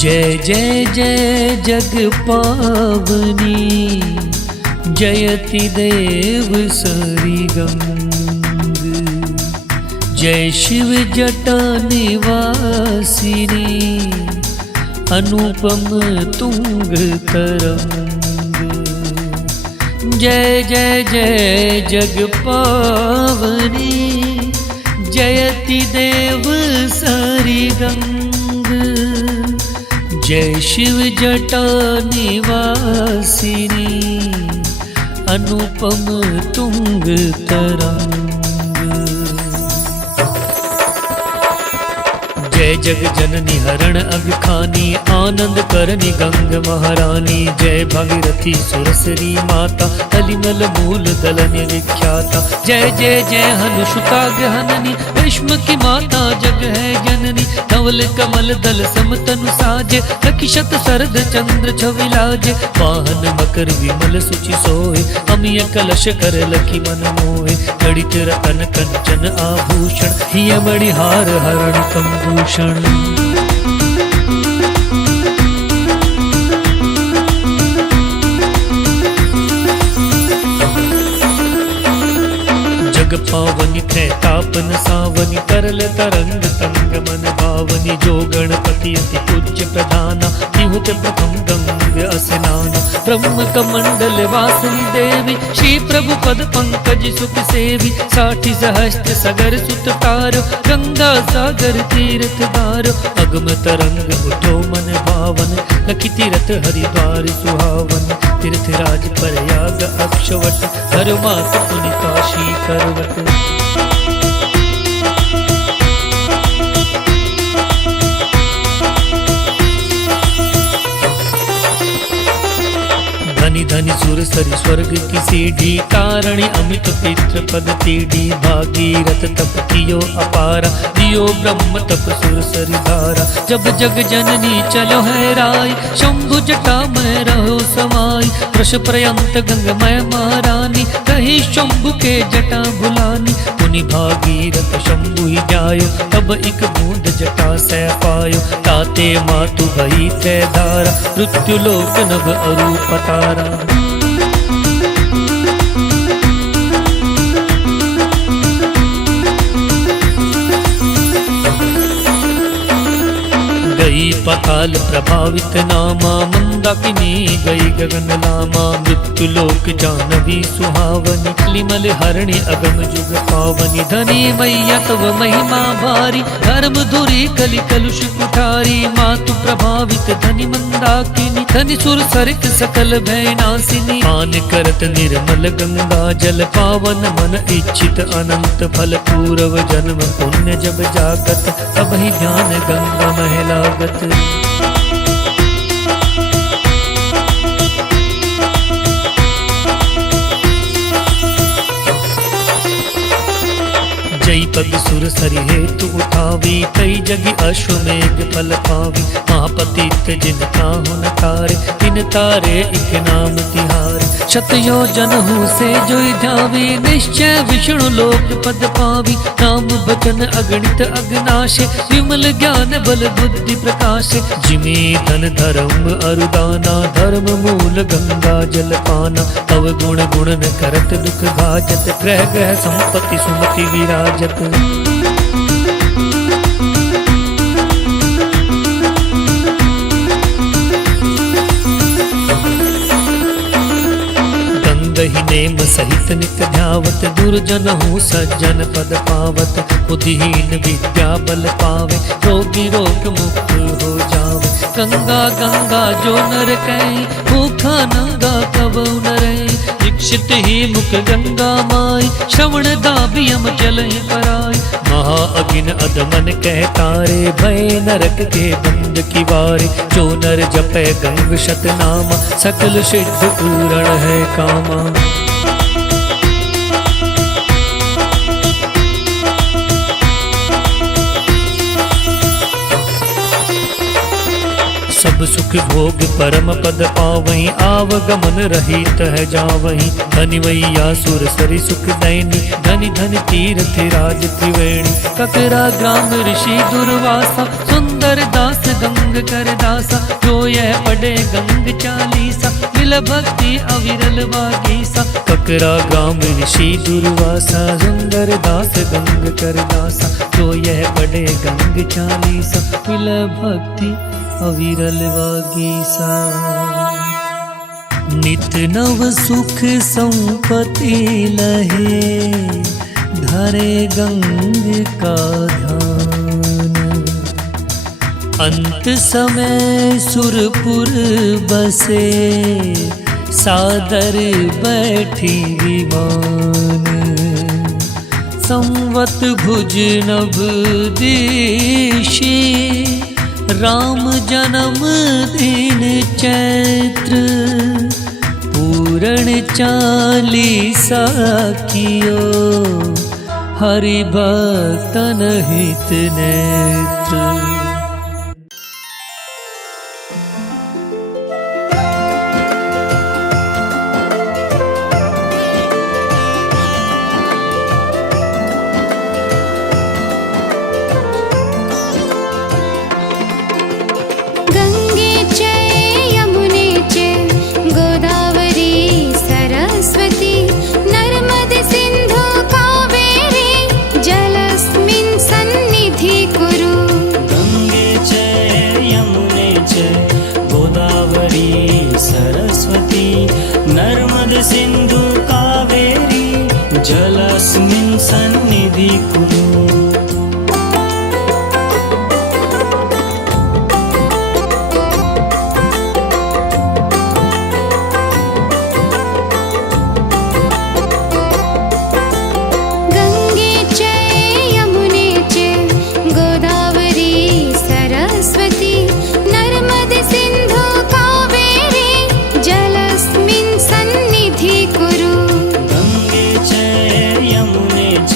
जय जय जय जग पावनी जयति देव सरिगंग। जय शिव जटा निवासिनी अनुपम तुंग तरंग। जय जय जय जग पावनी जयति देव सरिगंग। जय शिव जटा निवासिनी अनुपम तुंग तरंग। जय जग जननी हरण अभिखानी आनंद करनी गंग महारानी। जय भागीरथी सुरसरी माता कलिमल मूल दलनी विख्याता। जय जय जय हनुषुता गहननी भीष्म की माता जग है जननी। धवल कमल दल समतनु साजे लखिशत सरद चंद्र छविलाजे। वाहन मकर विमल सुचि सोए अमिय कलश कर लखी मन मोहे। जड़ित रतन कंचन आभूषण हिय मणिहार हरण कंभूषण। जग पावनी थे तापन सावनी तरल तरंग तंग मन भावनी। जो गणपति अति पूज्य प्रधाना तिहुत प्रथम गंग अस्नान। ब्रह्म कमंडल वासनी देवी श्री प्रभु पद पंकज सुख सेवी। 60 सहस्त्र सगर सुत तारो गंगा सागर तीर्थ दारो। अगम तरंग उठो मन भावन लखी तीर्थ हरिद्वार सुहावन। तीर्थराज प्रयाग अक्षवट धर्मात पुनि काशी करवट। धनी धनी सुर सरी स्वर्ग की सीढ़ी कारणी अमित पितृ पद तीढ़ी। भागीरथ तप कियो अपारा दियो ब्रह्म तप सुर सरी धारा। जब जग जननी चलो है राय शंभु जटा में रहो समाई। वृष पर्यंत गंगमय महारानी कही शंभु के जटा भुलानी। मुनि भागीरथ शंभु ही जायो तब एक बूंद जटा सह पायो। ताते मातु भई थे धारा मृत्यु लोक नभ अरूप तारा। गई पताल प्रभावित नामा मंदाकिनी गई गगन लामा। मृत्यु लोक जानवी सुहावनी लिमल हरणी अगम जुग पावनी। धनी मैया तव महिमा भारी धर्म धुरी कलि कलुष कुठारी। मातु प्रभावित धनी मंदाकिनी धनी सुर सरित सकल भय नासिनी। पान करत निर्मल गंगा जल पावन मन इच्छित अनंत फल। पूर्व जन्म पुण्य जब जागत तब ही ध्यान गंगा महिलागत। जय पद सुर सरि हेतु उठावी कई जगी अश्वमेघ फल पावी। महापतित जिन ताहु न तारे तिन तारे इक नाम तिहारे। शतयो जनहु से जोई ध्यावी निश्चय विष्णु लोक पद पावी। नाम बचन अगणित अगनाशे विमल ज्ञान बल बुद्धि प्रकाशे। जिमे धन धर्म अरुदाना धर्म मूल गंगा जल पाना। तव गुण गुण न करत दुख भाजत ग्रह ग्रह संपत्ति सुमति विराजत। गंगहि नेम सहित नित ध्यावत। दुर्जन हूँ सज्जन पद पावत। बुद्धिहीन विद्या बल पावे रोगी रोग मुक्त हो जावे। गंगा गंगा जो नर कहीं भूखा नंगा कबू न रहे। दीक्षित ही मुख गंगा माई श्रवण दाबियम चलहि पराई। महा अगिन अदमन कह तारे भय नरक के बंद की वारे। जो नर जपे गंग शत नामा सकल सिद्ध पूर्ण है कामा। सब सुख सुख भोग परम पद पावहीं, आवगमन रहित है जावहीं। धनि वैया सुर सरि सुख दैनी, धनि धनि तीर्थ राज त्रिवेणी। ककरा ग्राम ऋषि दुर्वासा, सुंदर दास गंग कर दासा। जो यह पढ़े गंग चालीसा, मिल भक्ति अविरल वागीसा। ककरा ग्राम ऋषि दुर्वासा, सुंदर दास गंग कर दासा। जो यह पढ़े गंग चालीसा, मिल भक्ति अविरल वागीसा। नित नव सुख संपत्ति लहे, धरे गंग का ध्यान। अंत समय सुरपुर बसे, सादर बैठी विमान। संवत भुज नभ दिशे, राम जन्म दिन चैत्र। पूर्ण चालीसा कियो, हरि भक्तन हित नेत्र। नर्मद सिंधु कावेरी, जलस्मिन् सन्निधि कुरु। गंगे च यमुने च गोदावरी सरस्वती, नर्मद सिंधु कावेरी, जलस्मिन् सन्निधि कुरु। गंगे च यमुने च गोदावरी सरस्वती, नर्मद सिंधु कावेरी, जलस्मिन् सन्निधि कुरु। गंगे च यमुने च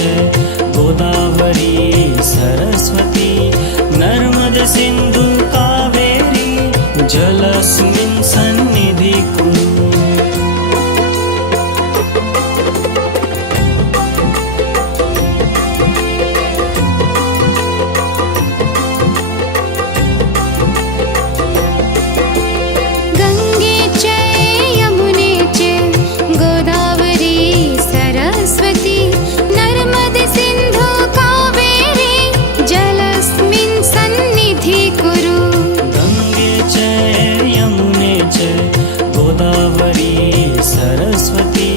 गोदावरी सरस्वती, नर्मद सिंधु कावेरी, जलस्मिन् सन्निधि कुरु। गंगे च यमुने च गोदावरी सरस्वती, नर्मद सिंधु कावेरी, जलस्मिन् सन्निधि कुरु। गंगे च यमुने च गोदावरी सरस्वती,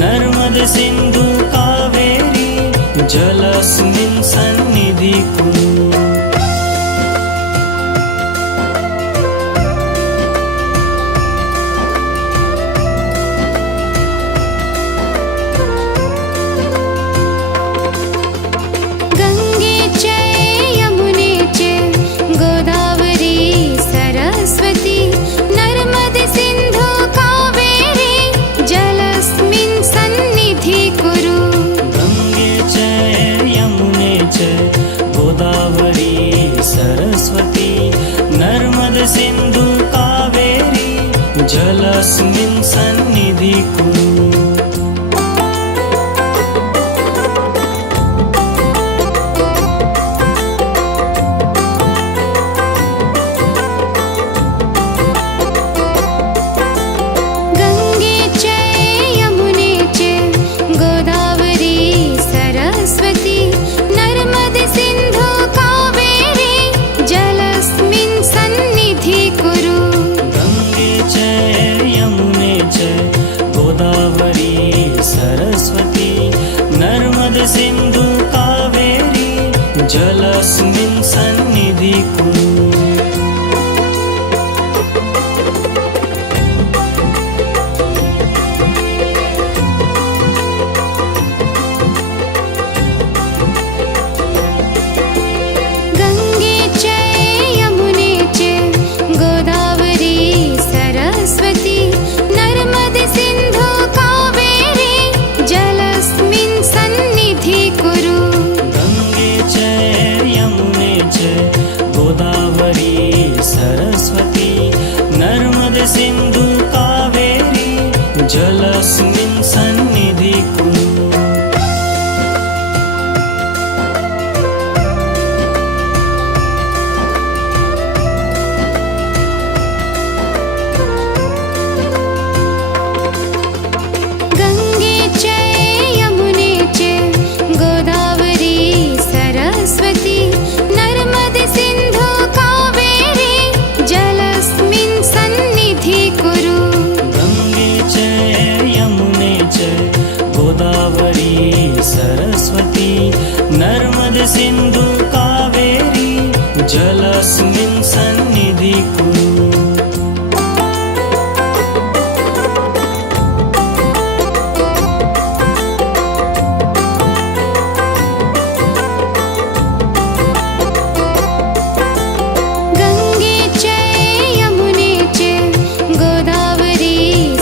नर्मद सिंधु कावेरी, जलस्मिन् सन्निधि कुरु। गंगे च यमुने च गोदावरी सरस्वती, नर्मद सिंधु कावेरी, जलस्मिन् सन्निधि कुरु। गंगे च यमुने च गोदावरी सरस्वती, नर्मद सिंधु कावेरी, जलस्मिन् सन्निधि कुरु। गंगे च यमुने च गोदावरी सरस्वती, नर्मद सिंधु कावेरी, जलस्मिन् सन्निधि कुरु। गंगे च यमुने च गोदावरी सरस्वती, नर्मद सिंधु कावेरी, जलस्मिन् सन्निधि कुरु। गंगे च यमुने च गोदावरी नर्मदे सिन्धु कावेरी जलस्मिन् सन्निधि कुरु। गंगे च यमुने च गोदावरी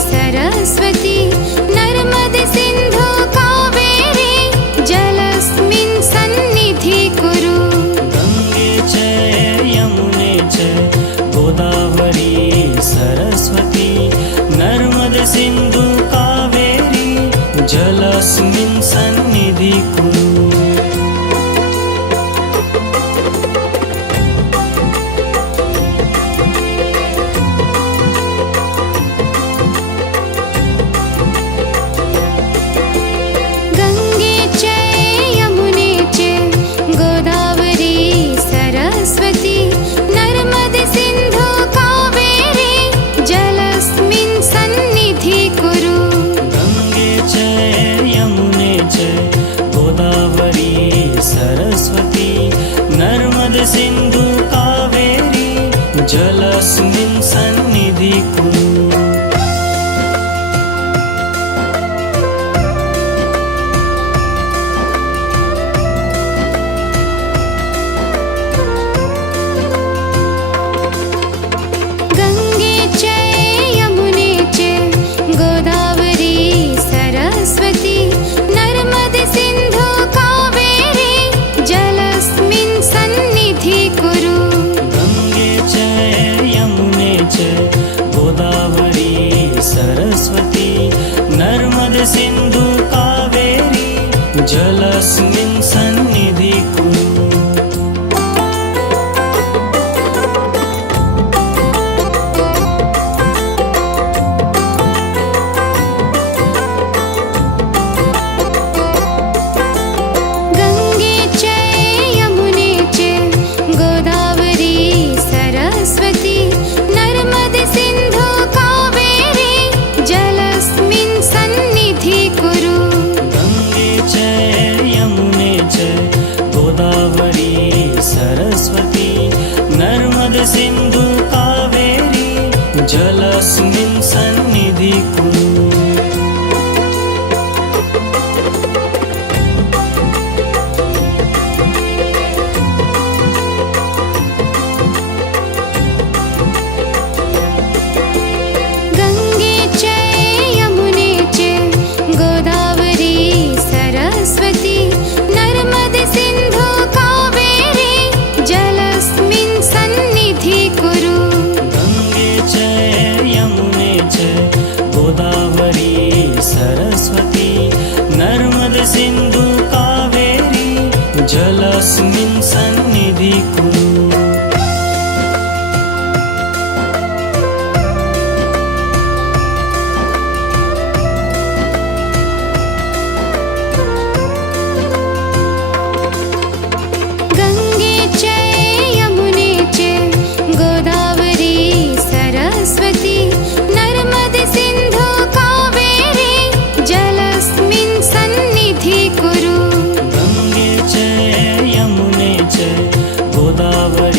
सरस्वती नर्मदे सिन्धु कावेरी जलस्मिन् सन्निधि कुरु। गंगे च यमुने च गोदावरी सरस्वती नर्मदे सिन्धु कावेरी जलस्मिन् सन्निधि कुरु। गंगे च यमुने च गोदावरी सरस्वती नर्मदे सिन्धु कावेरी जलस्मिन् सन्निधि कुरु। गंगे च यमुने च गोदावरी सरस्वती नर्मदे सिन्धु कावेरी जलस्मिन् सन्निधि कुरु। गंगे च यमुने च गोदावरी सरस्वती नर्मदे सिन्धु कावेरी जलस्मिन् सन्निधि कुरु। गंगे च यमुने च गोदावरी सरस्वती नर्मदे सिन्धु कावेरी जलस्मिन् सन्निधि कुरु। गंगे च यमुने च गोदावरी सरस्वती नर्मदे सिन्धु कावेरी जलस्मिन् सन्निधि कुरु। गंगे च यमुने च गोदावरी सरस्वती नर्मदे सिन्धु कावेरी जलस्मिन् सन्निधि कुरु। गंगे च यमुने च गोदावरी सरस्वती नर्मदे सिन्धु कावेरी जलस्मिन् सन्निधि कुरु। गंगे च यमुने च गोदावरी सरस्वती नर्मदे सिन्धु कावेरी जलस्मिन् सन्निधि कुरु। गंगे च यमुने च गोदावरी सरस्वती नर्मदे सिन्धु कावेरी जलस्मिन् सन्निधि कुरु। गंगे च यमुने च गोदावरी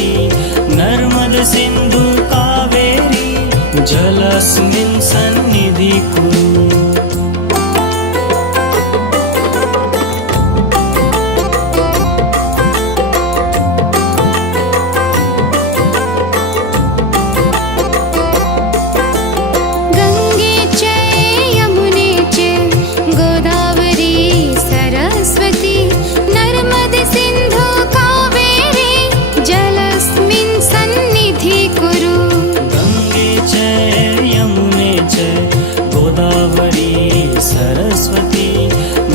सरस्वती नर्मद सिन्धु कावेरी जलस्मिन् सन्निधि कुरु। गंगे च यमुने च गोदावरी सरस्वती नर्मदे सिन्धु कावेरी जलस्मिन् सन्निधि कुरु। गंगे च यमुने च गोदावरी सरस्वती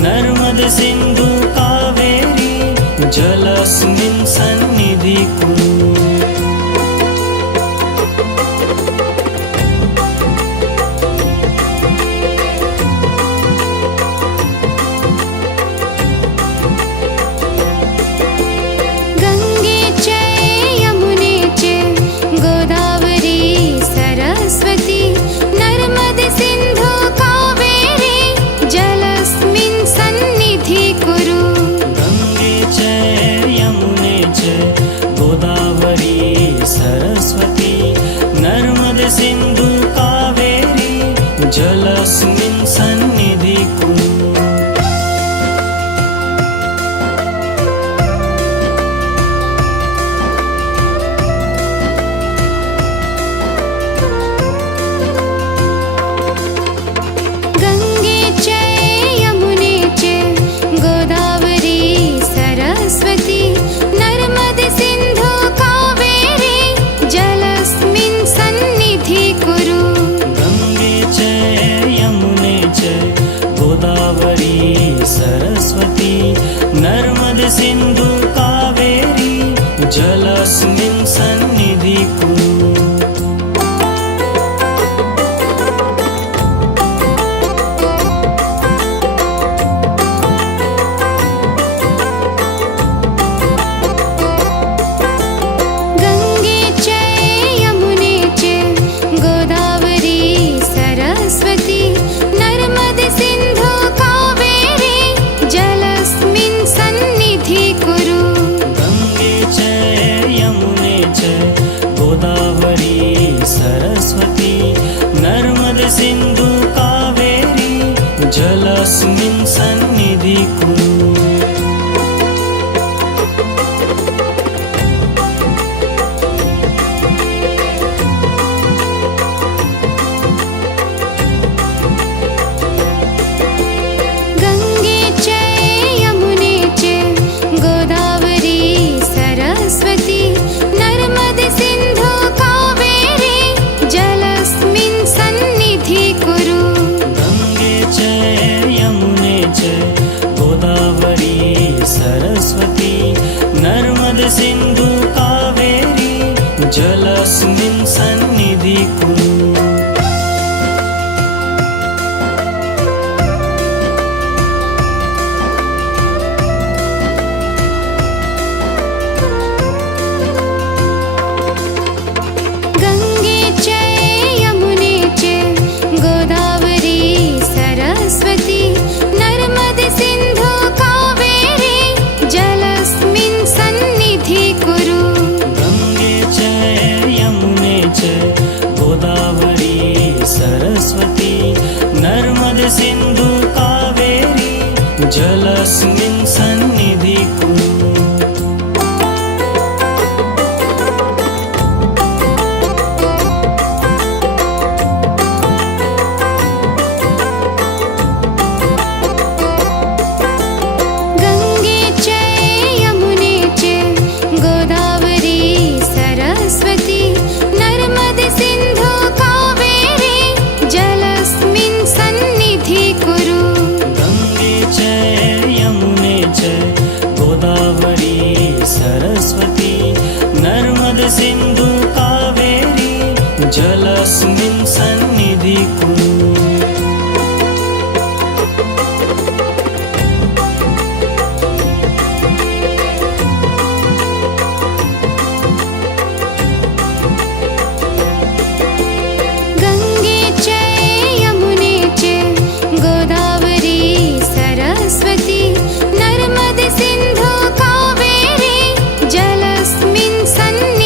नर्मदे सिन्धु कावेरी जलस्मिन् सन्निधि कुरु। गंगे च यमुने च गोदावरी सरस्वती नर्मदे सिन्धु कावेरी जलस्मिन् सन्निधि कुरु। गंगे च यमुने च गोदावरी सरस्वती नर्मदे सिन्धु कावेरी जलस्मिन् सन्निधि कुरु। गंगे च यमुने च गोदावरी सरस्वती नर्मदे सिन्धु कावेरी जलस्मिन् सन्निधि कुरु। गंगे च यमुने च गोदावरी सरस्वती नर्मदे सिन्धु कावेरी जलस्मिन् सन्निधि कुरु। गंगे च यमुने च गोदावरी सरस्वती नर्मदे सिन्धु कावेरी जलस्मिन् सन्निधि कुरु। गंगे च यमुने च गोदावरी सरस्वती नर्मदे सिन्धु कावेरी जलस्मिन् सन्निधि कुरु। गंगे च यमुने च गोदावरी सरस्वती नर्मदे सिन्धु कावेरी जलस्मिन् सन्निधि कुरु। गंगे च यमुने च गोदावरी सरस्वती नर्मदे सिन्धु कावेरी जलस्मिन् सन्निधि कुरु। गंगे च यमुने च गोदावरी सरस्वती नर्मदे सिन्धु कावेरी जलस्मिन् सन्निधि कुरु। गंगे च यमुने च गोदावरी सरस्वती नर्मदे सिन्धु कावेरी जलस्मिन् सन्निधि कुरु। गंगे च यमुने च गोदावरी सरस्वती नर्मदे सिन्धु कावेरी जलस्मिन् सन्निधि कुरु। गंगे च यमुने च गोदावरी सरस्वती नर्मदे सिन्धु कावेरी जलस्मिन् सन्निधि कुरु। गंगे च यमुने च गोदावरी सरस्वती नर्मदे सिन्धु कावेरी जलस्मिन् सन्निधि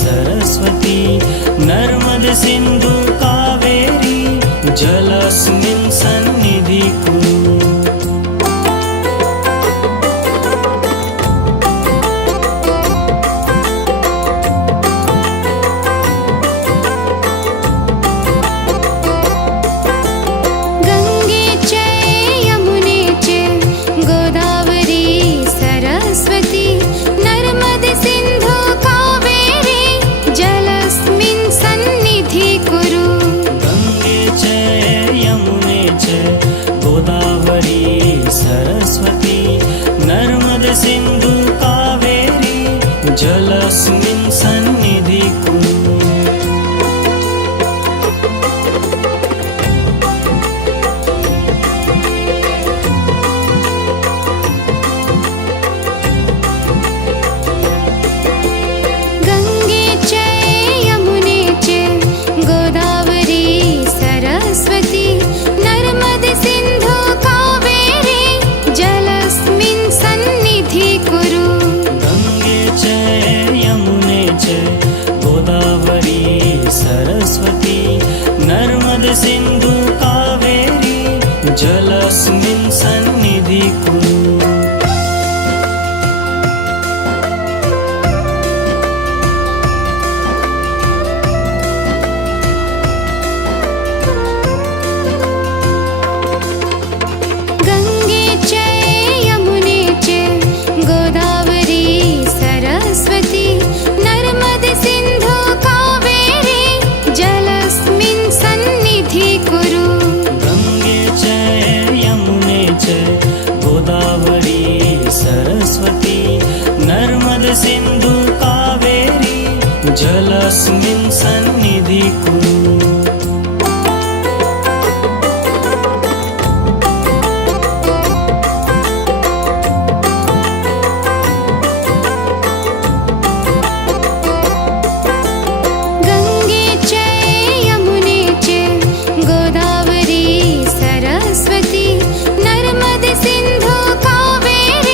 सरस्वती नर्मदे सिन्धु कावेरी जलस्मिन् सन्निधि कुरु गंगे च यमुने च गोदावरी सरस्वती नर्मदे सिन्धु कावेरी जलस्मिन् सन्निधि कुरु गंगे च यमुने च गोदावरी सरस्वती नर्मदे सिन्धु कावेरी जलस्मिन् सन्निधि कुरु गंगे च यमुने च गोदावरी सरस्वती नर्मदे सिन्धु कावेरी जलस्मिन् सन्निधि कुरु गंगे च यमुने च गोदावरी सरस्वती नर्मदे सिन्धु कावेरी जलस्मिन् सन्निधि कुरु गंगे च यमुने च गोदावरी सरस्वती नर्मदे सिन्धु कावेरी जलस्मिन् सन्निधि कुरु गंगे च यमुने च गोदावरी सरस्वती नर्मदे सिन्धु कावेरी जलस्मिन् सन्निधि कुरु गंगे च यमुने च गोदावरी सरस्वती नर्मदे सिन्धु कावेरी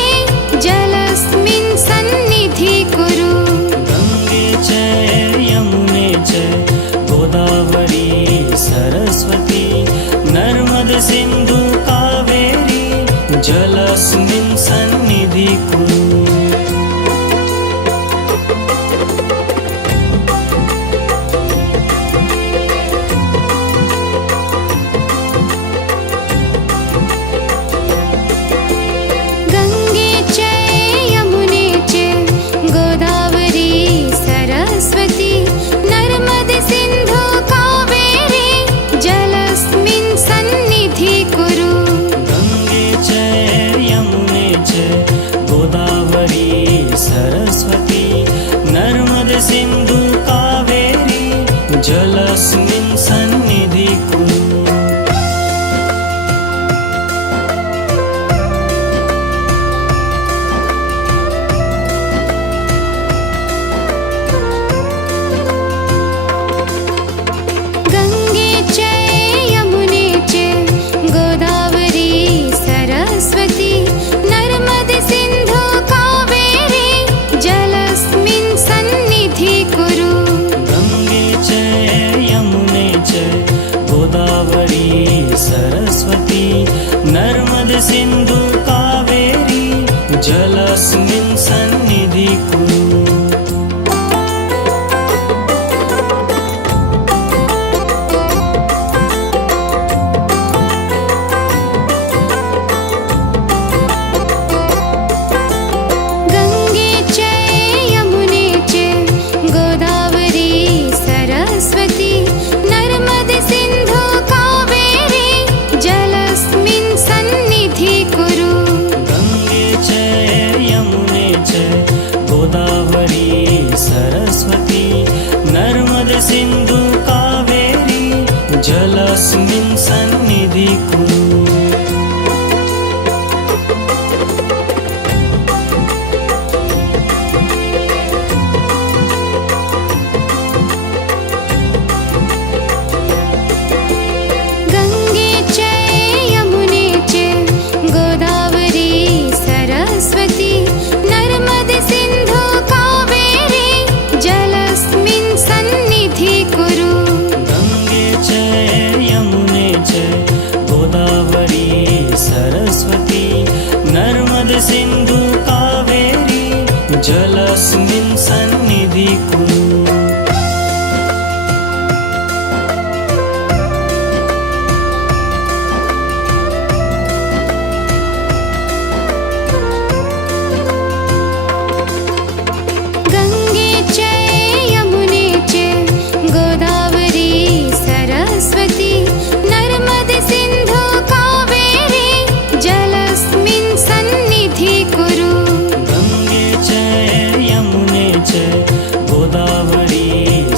जलस्मिन् सन्निधि कुरु गंगे च यमुने च गोदावरी सरस्वती नर्मदे सिन्धु कावेरी जलस्मिन् सन्निधि कुरु गंगे च यमुने च गोदावरी सरस्वती नर्मदे सिन्धु कावेरी जलस्मिन् सन्निधि कुरु गंगे च यमुने च गोदावरी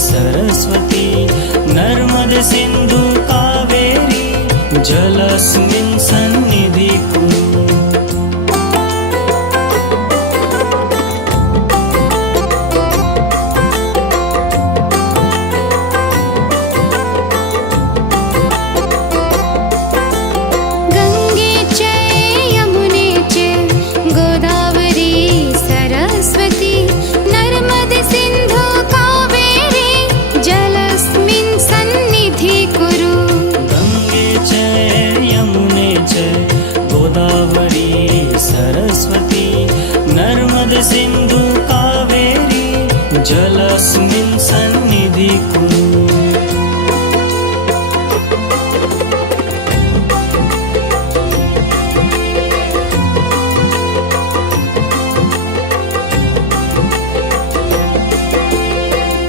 सरस्वती नर्मदे सिन्धु कावेरी जलस्मिन् सन्निधि कुरु गंगे च यमुने च गोदावरी सरस्वती नर्मदे सिन्धु कावेरी जलस्मिन् सन्निधि कुरु गंगे च यमुने च गोदावरी सरस्वती नर्मदे सिन्धु कावेरी जलस्मिन् सन्निधि कुरु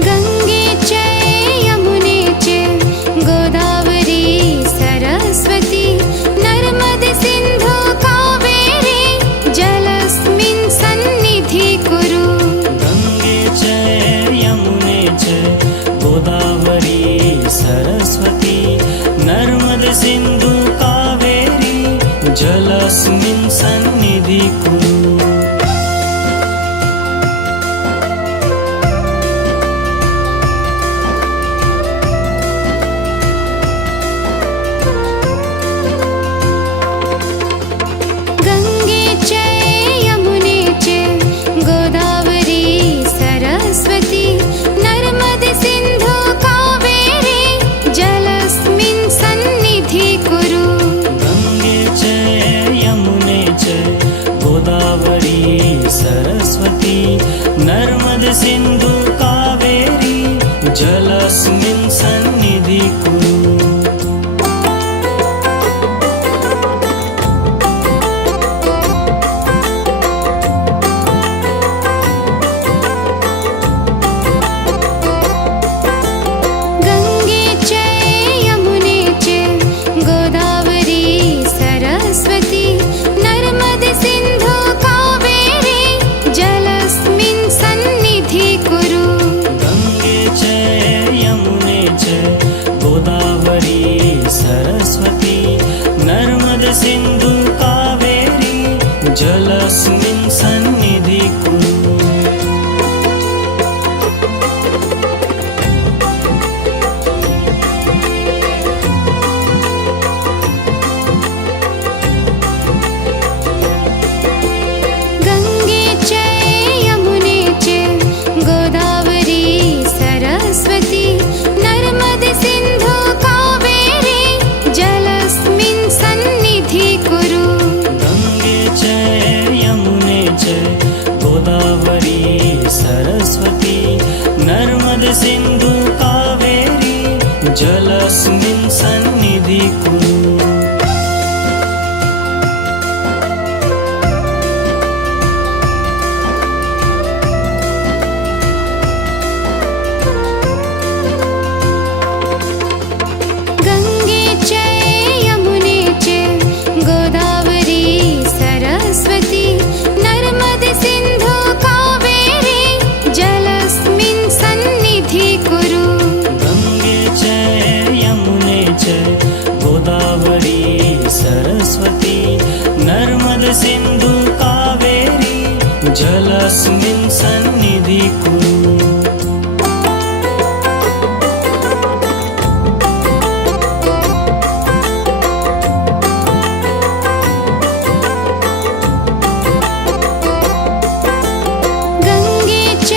गंगे च यमुने च गोदावरी सरस्वती नर्मदे सिन्धु कावेरी जलस्मिन् सन्निधि कुरु गंगे च यमुने च गोदावरी सरस्वती नर्मदे सिन्धु कावेरी जलस्मिन् सन्निधि कुरु गंगे च यमुने च गोदावरी सरस्वती नर्मदे सिन्धु कावेरी जलस्मिन् सन्निधि कुरु गंगे च यमुने च गोदावरी सरस्वती नर्मदे सिन्धु कावेरी जलस्मिन् सन्निधि कुरु गंगे च यमुने च गोदावरी सरस्वती नर्मदे सिन्धु कावेरी जलस्मिन् सन्निधि कुरु गंगे च यमुने च गोदावरी सरस्वती नर्मदे सिन्धु कावेरी जलस्मिन् सन्निधि कुरु गंगे च यमुने च गोदावरी सरस्वती नर्मदे सिन्धु कावेरी जलस्मिन् सन्निधि कुरु गंगे च यमुने च गोदावरी सरस्वती नर्मदे सिन्धु कावेरी जलस्मिन् सन्निधि कुरु गंगे च यमुने च गोदावरी सरस्वती नर्मदे सिन्धु कावेरी जलस्मिन् सन्निधि कुरु गंगे च यमुने च गोदावरी सरस्वती नर्मदे सिन्धु कावेरी जलस्मिन् सन्निधि कुरु गंगे च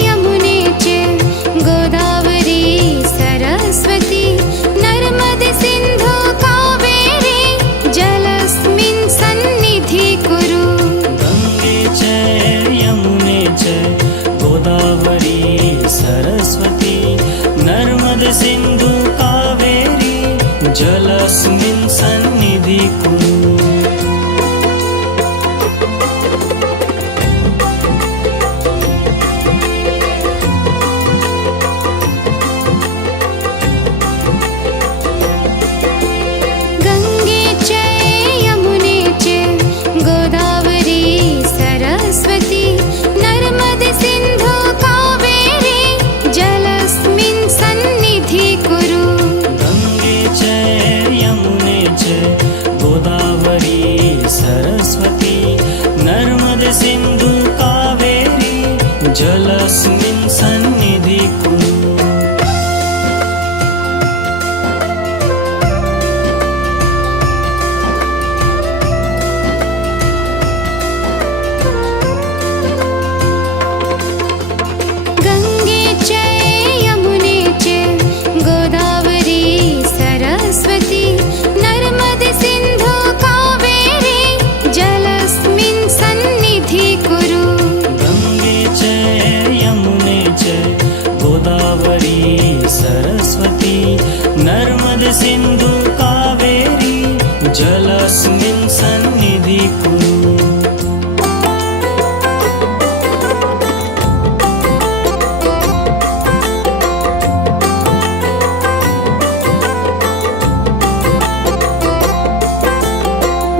यमुने च गोदावरी सरस्वती नर्मदे सिन्धु कावेरी जलस्मिन् सन्निधि कुरु गंगे च यमुने च गोदावरी सरस्वती नर्मदे सिन्धु कावेरी जलस्मिन् सन्निधि कुरु गंगे च यमुने च गोदावरी सरस्वती नर्मदे सिन्धु कावेरी जलस्मिन् गोदावरी सरस्वती नर्मदे सिन्धु कावेरी जलस्मिन् सन्निधि कुरु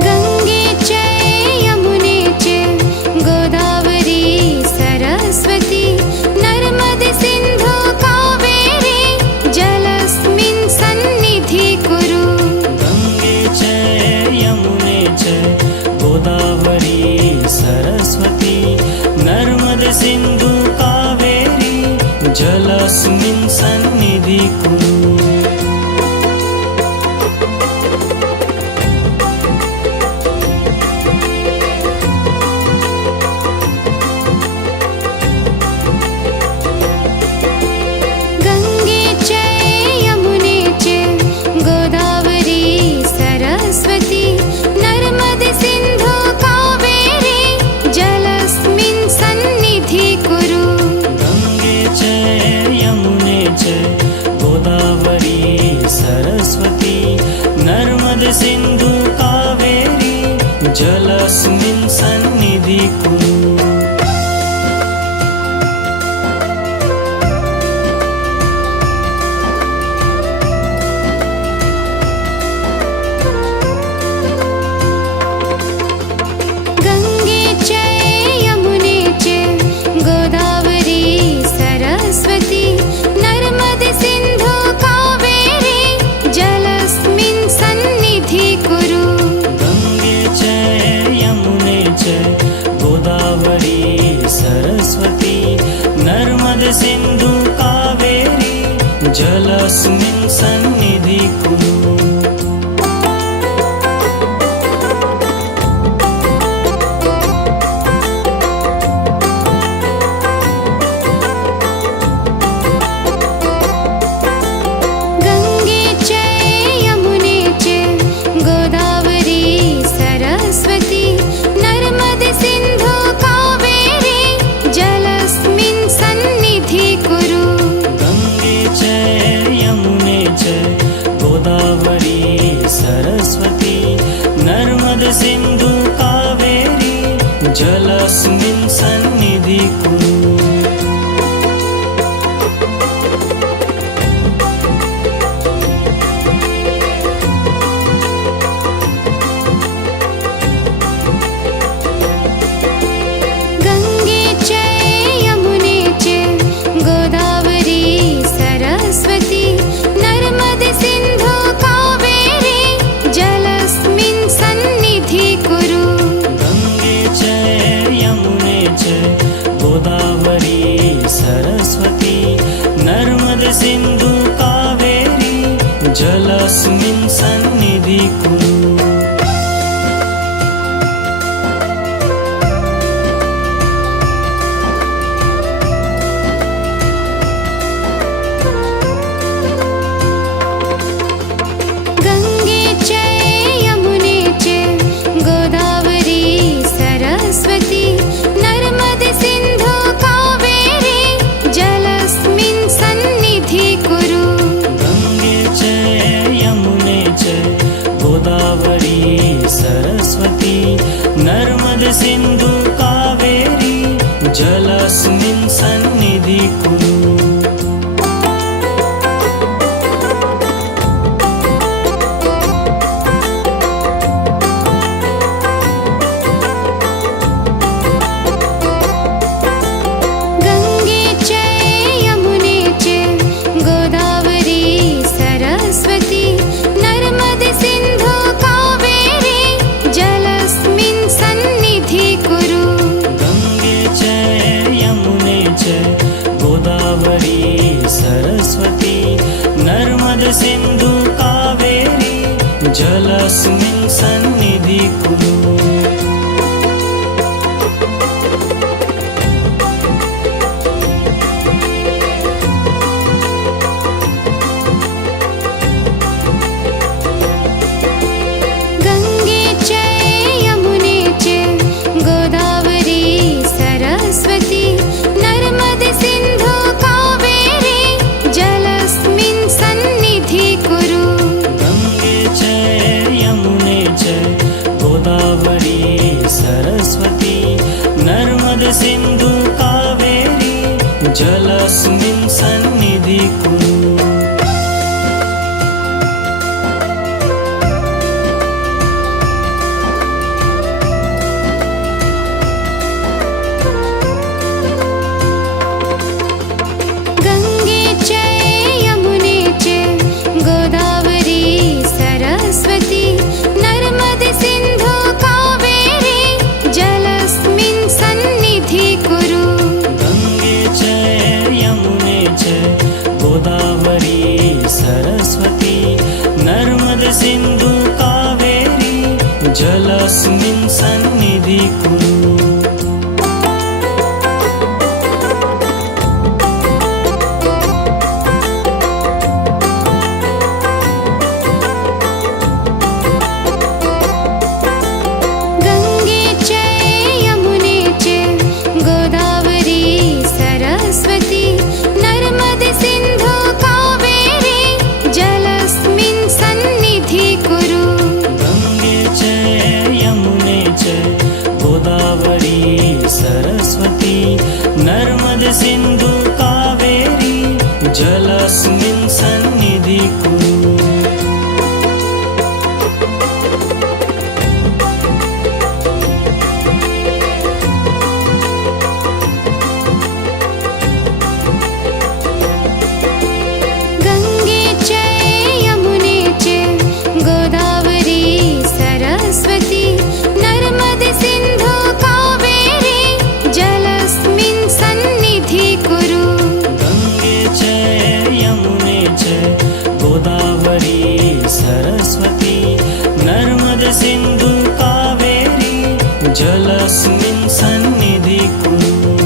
गंगे च यमुने च गोदावरी सरस्वती नर्मदे सिन्धु कावेरी जलस्मिन् सन्निधि कुरु गंगे च यमुने च गोदावरी सरस्वती नर्मदे सिन्धु कावेरी जलस्मिन् सन्निधि कुरु गंगे च यमुने च गोदावरी सरस्वती नर्मदे सिन्धु कावेरी जलस्मिन् सन्निधि कुरु गंगे च यमुने च गोदावरी सरस्वती नर्मदे सिन्धु कावेरी जलस्मिन् सन्निधि कुरु गंगे च यमुने च गोदावरी सरस्वती नर्मदे सिन्धु कावेरी जलस्मिन् सन्निधि कुरु गंगे च यमुने च गोदावरी सरस्वती नर्मदे सिन्धु कावेरी जलस्मिन् सन्निधि कुरु गंगे च यमुने च गोदावरी सरस्वती नर्मदे सिन्धु कावेरी जलस्मिन् सन्निधि कुरु गंगे च यमुने च गोदावरी सरस्वती नर्मदे सिन्धु कावेरी जलस्मिन् सन्निधि कुरु गंगे च यमुने च गोदावरी सरस्वती नर्मदे सिन्धु कावेरी जलस्मिन् सन्निधि कुरु गंगे च यमुने च गोदावरी सरस्वती नर्मदे सिन्धु कावेरी जलस्मिन् सन्निधि कुरु गंगे च यमुने च गोदावरी सरस्वती नर्मदे सिन्धु कावेरी जलस्मिन् सन्निधि कुरु गंगे च यमुने च गोदावरी सरस्वती नर्मदे सिन्धु कावेरी जलस्मिन् सन्निधि कुरु गंगे च यमुने च गोदावरी सरस्वती नर्मदे सिन्धु कावेरी जलस्मिन् सन्निधि कुरु गंगे च यमुने च गोदावरी सरस्वती नर्मदे सिन्धु कावेरी जलस्मिन् सन्निधि कुरु सरस्वती नर्मदे सिन्धु कावेरी कुरु गंगे च यमुने च गोदावरी सरस्वती नर्मदे सिन्धु कावेरी जलस्मिन् सन्निधि कुरु गंगे च यमुने च गोदावरी सरस्वती नर्मदे सिन्धु कावेरी जलस्मिन् सन्निधि कुरु गंगे च यमुने च गोदावरी सरस्वती नर्मदे सिन्धु कावेरी जलस्मिन् सन्निधि कुरु गंगे च यमुने च गोदावरी सरस्वती नर्मदे सिन्धु कावेरी जलस्मिन् सन्निधि कुरु गंगे च यमुने च गोदावरी सरस्वती नर्मदे सिन्धु कावेरी जलस्मिन् सन्निधि कुरु गंगे च यमुने च गोदावरी सरस्वती नर्मदे सिन्धु कावेरी जलस्मिन् सन्निधि कुरु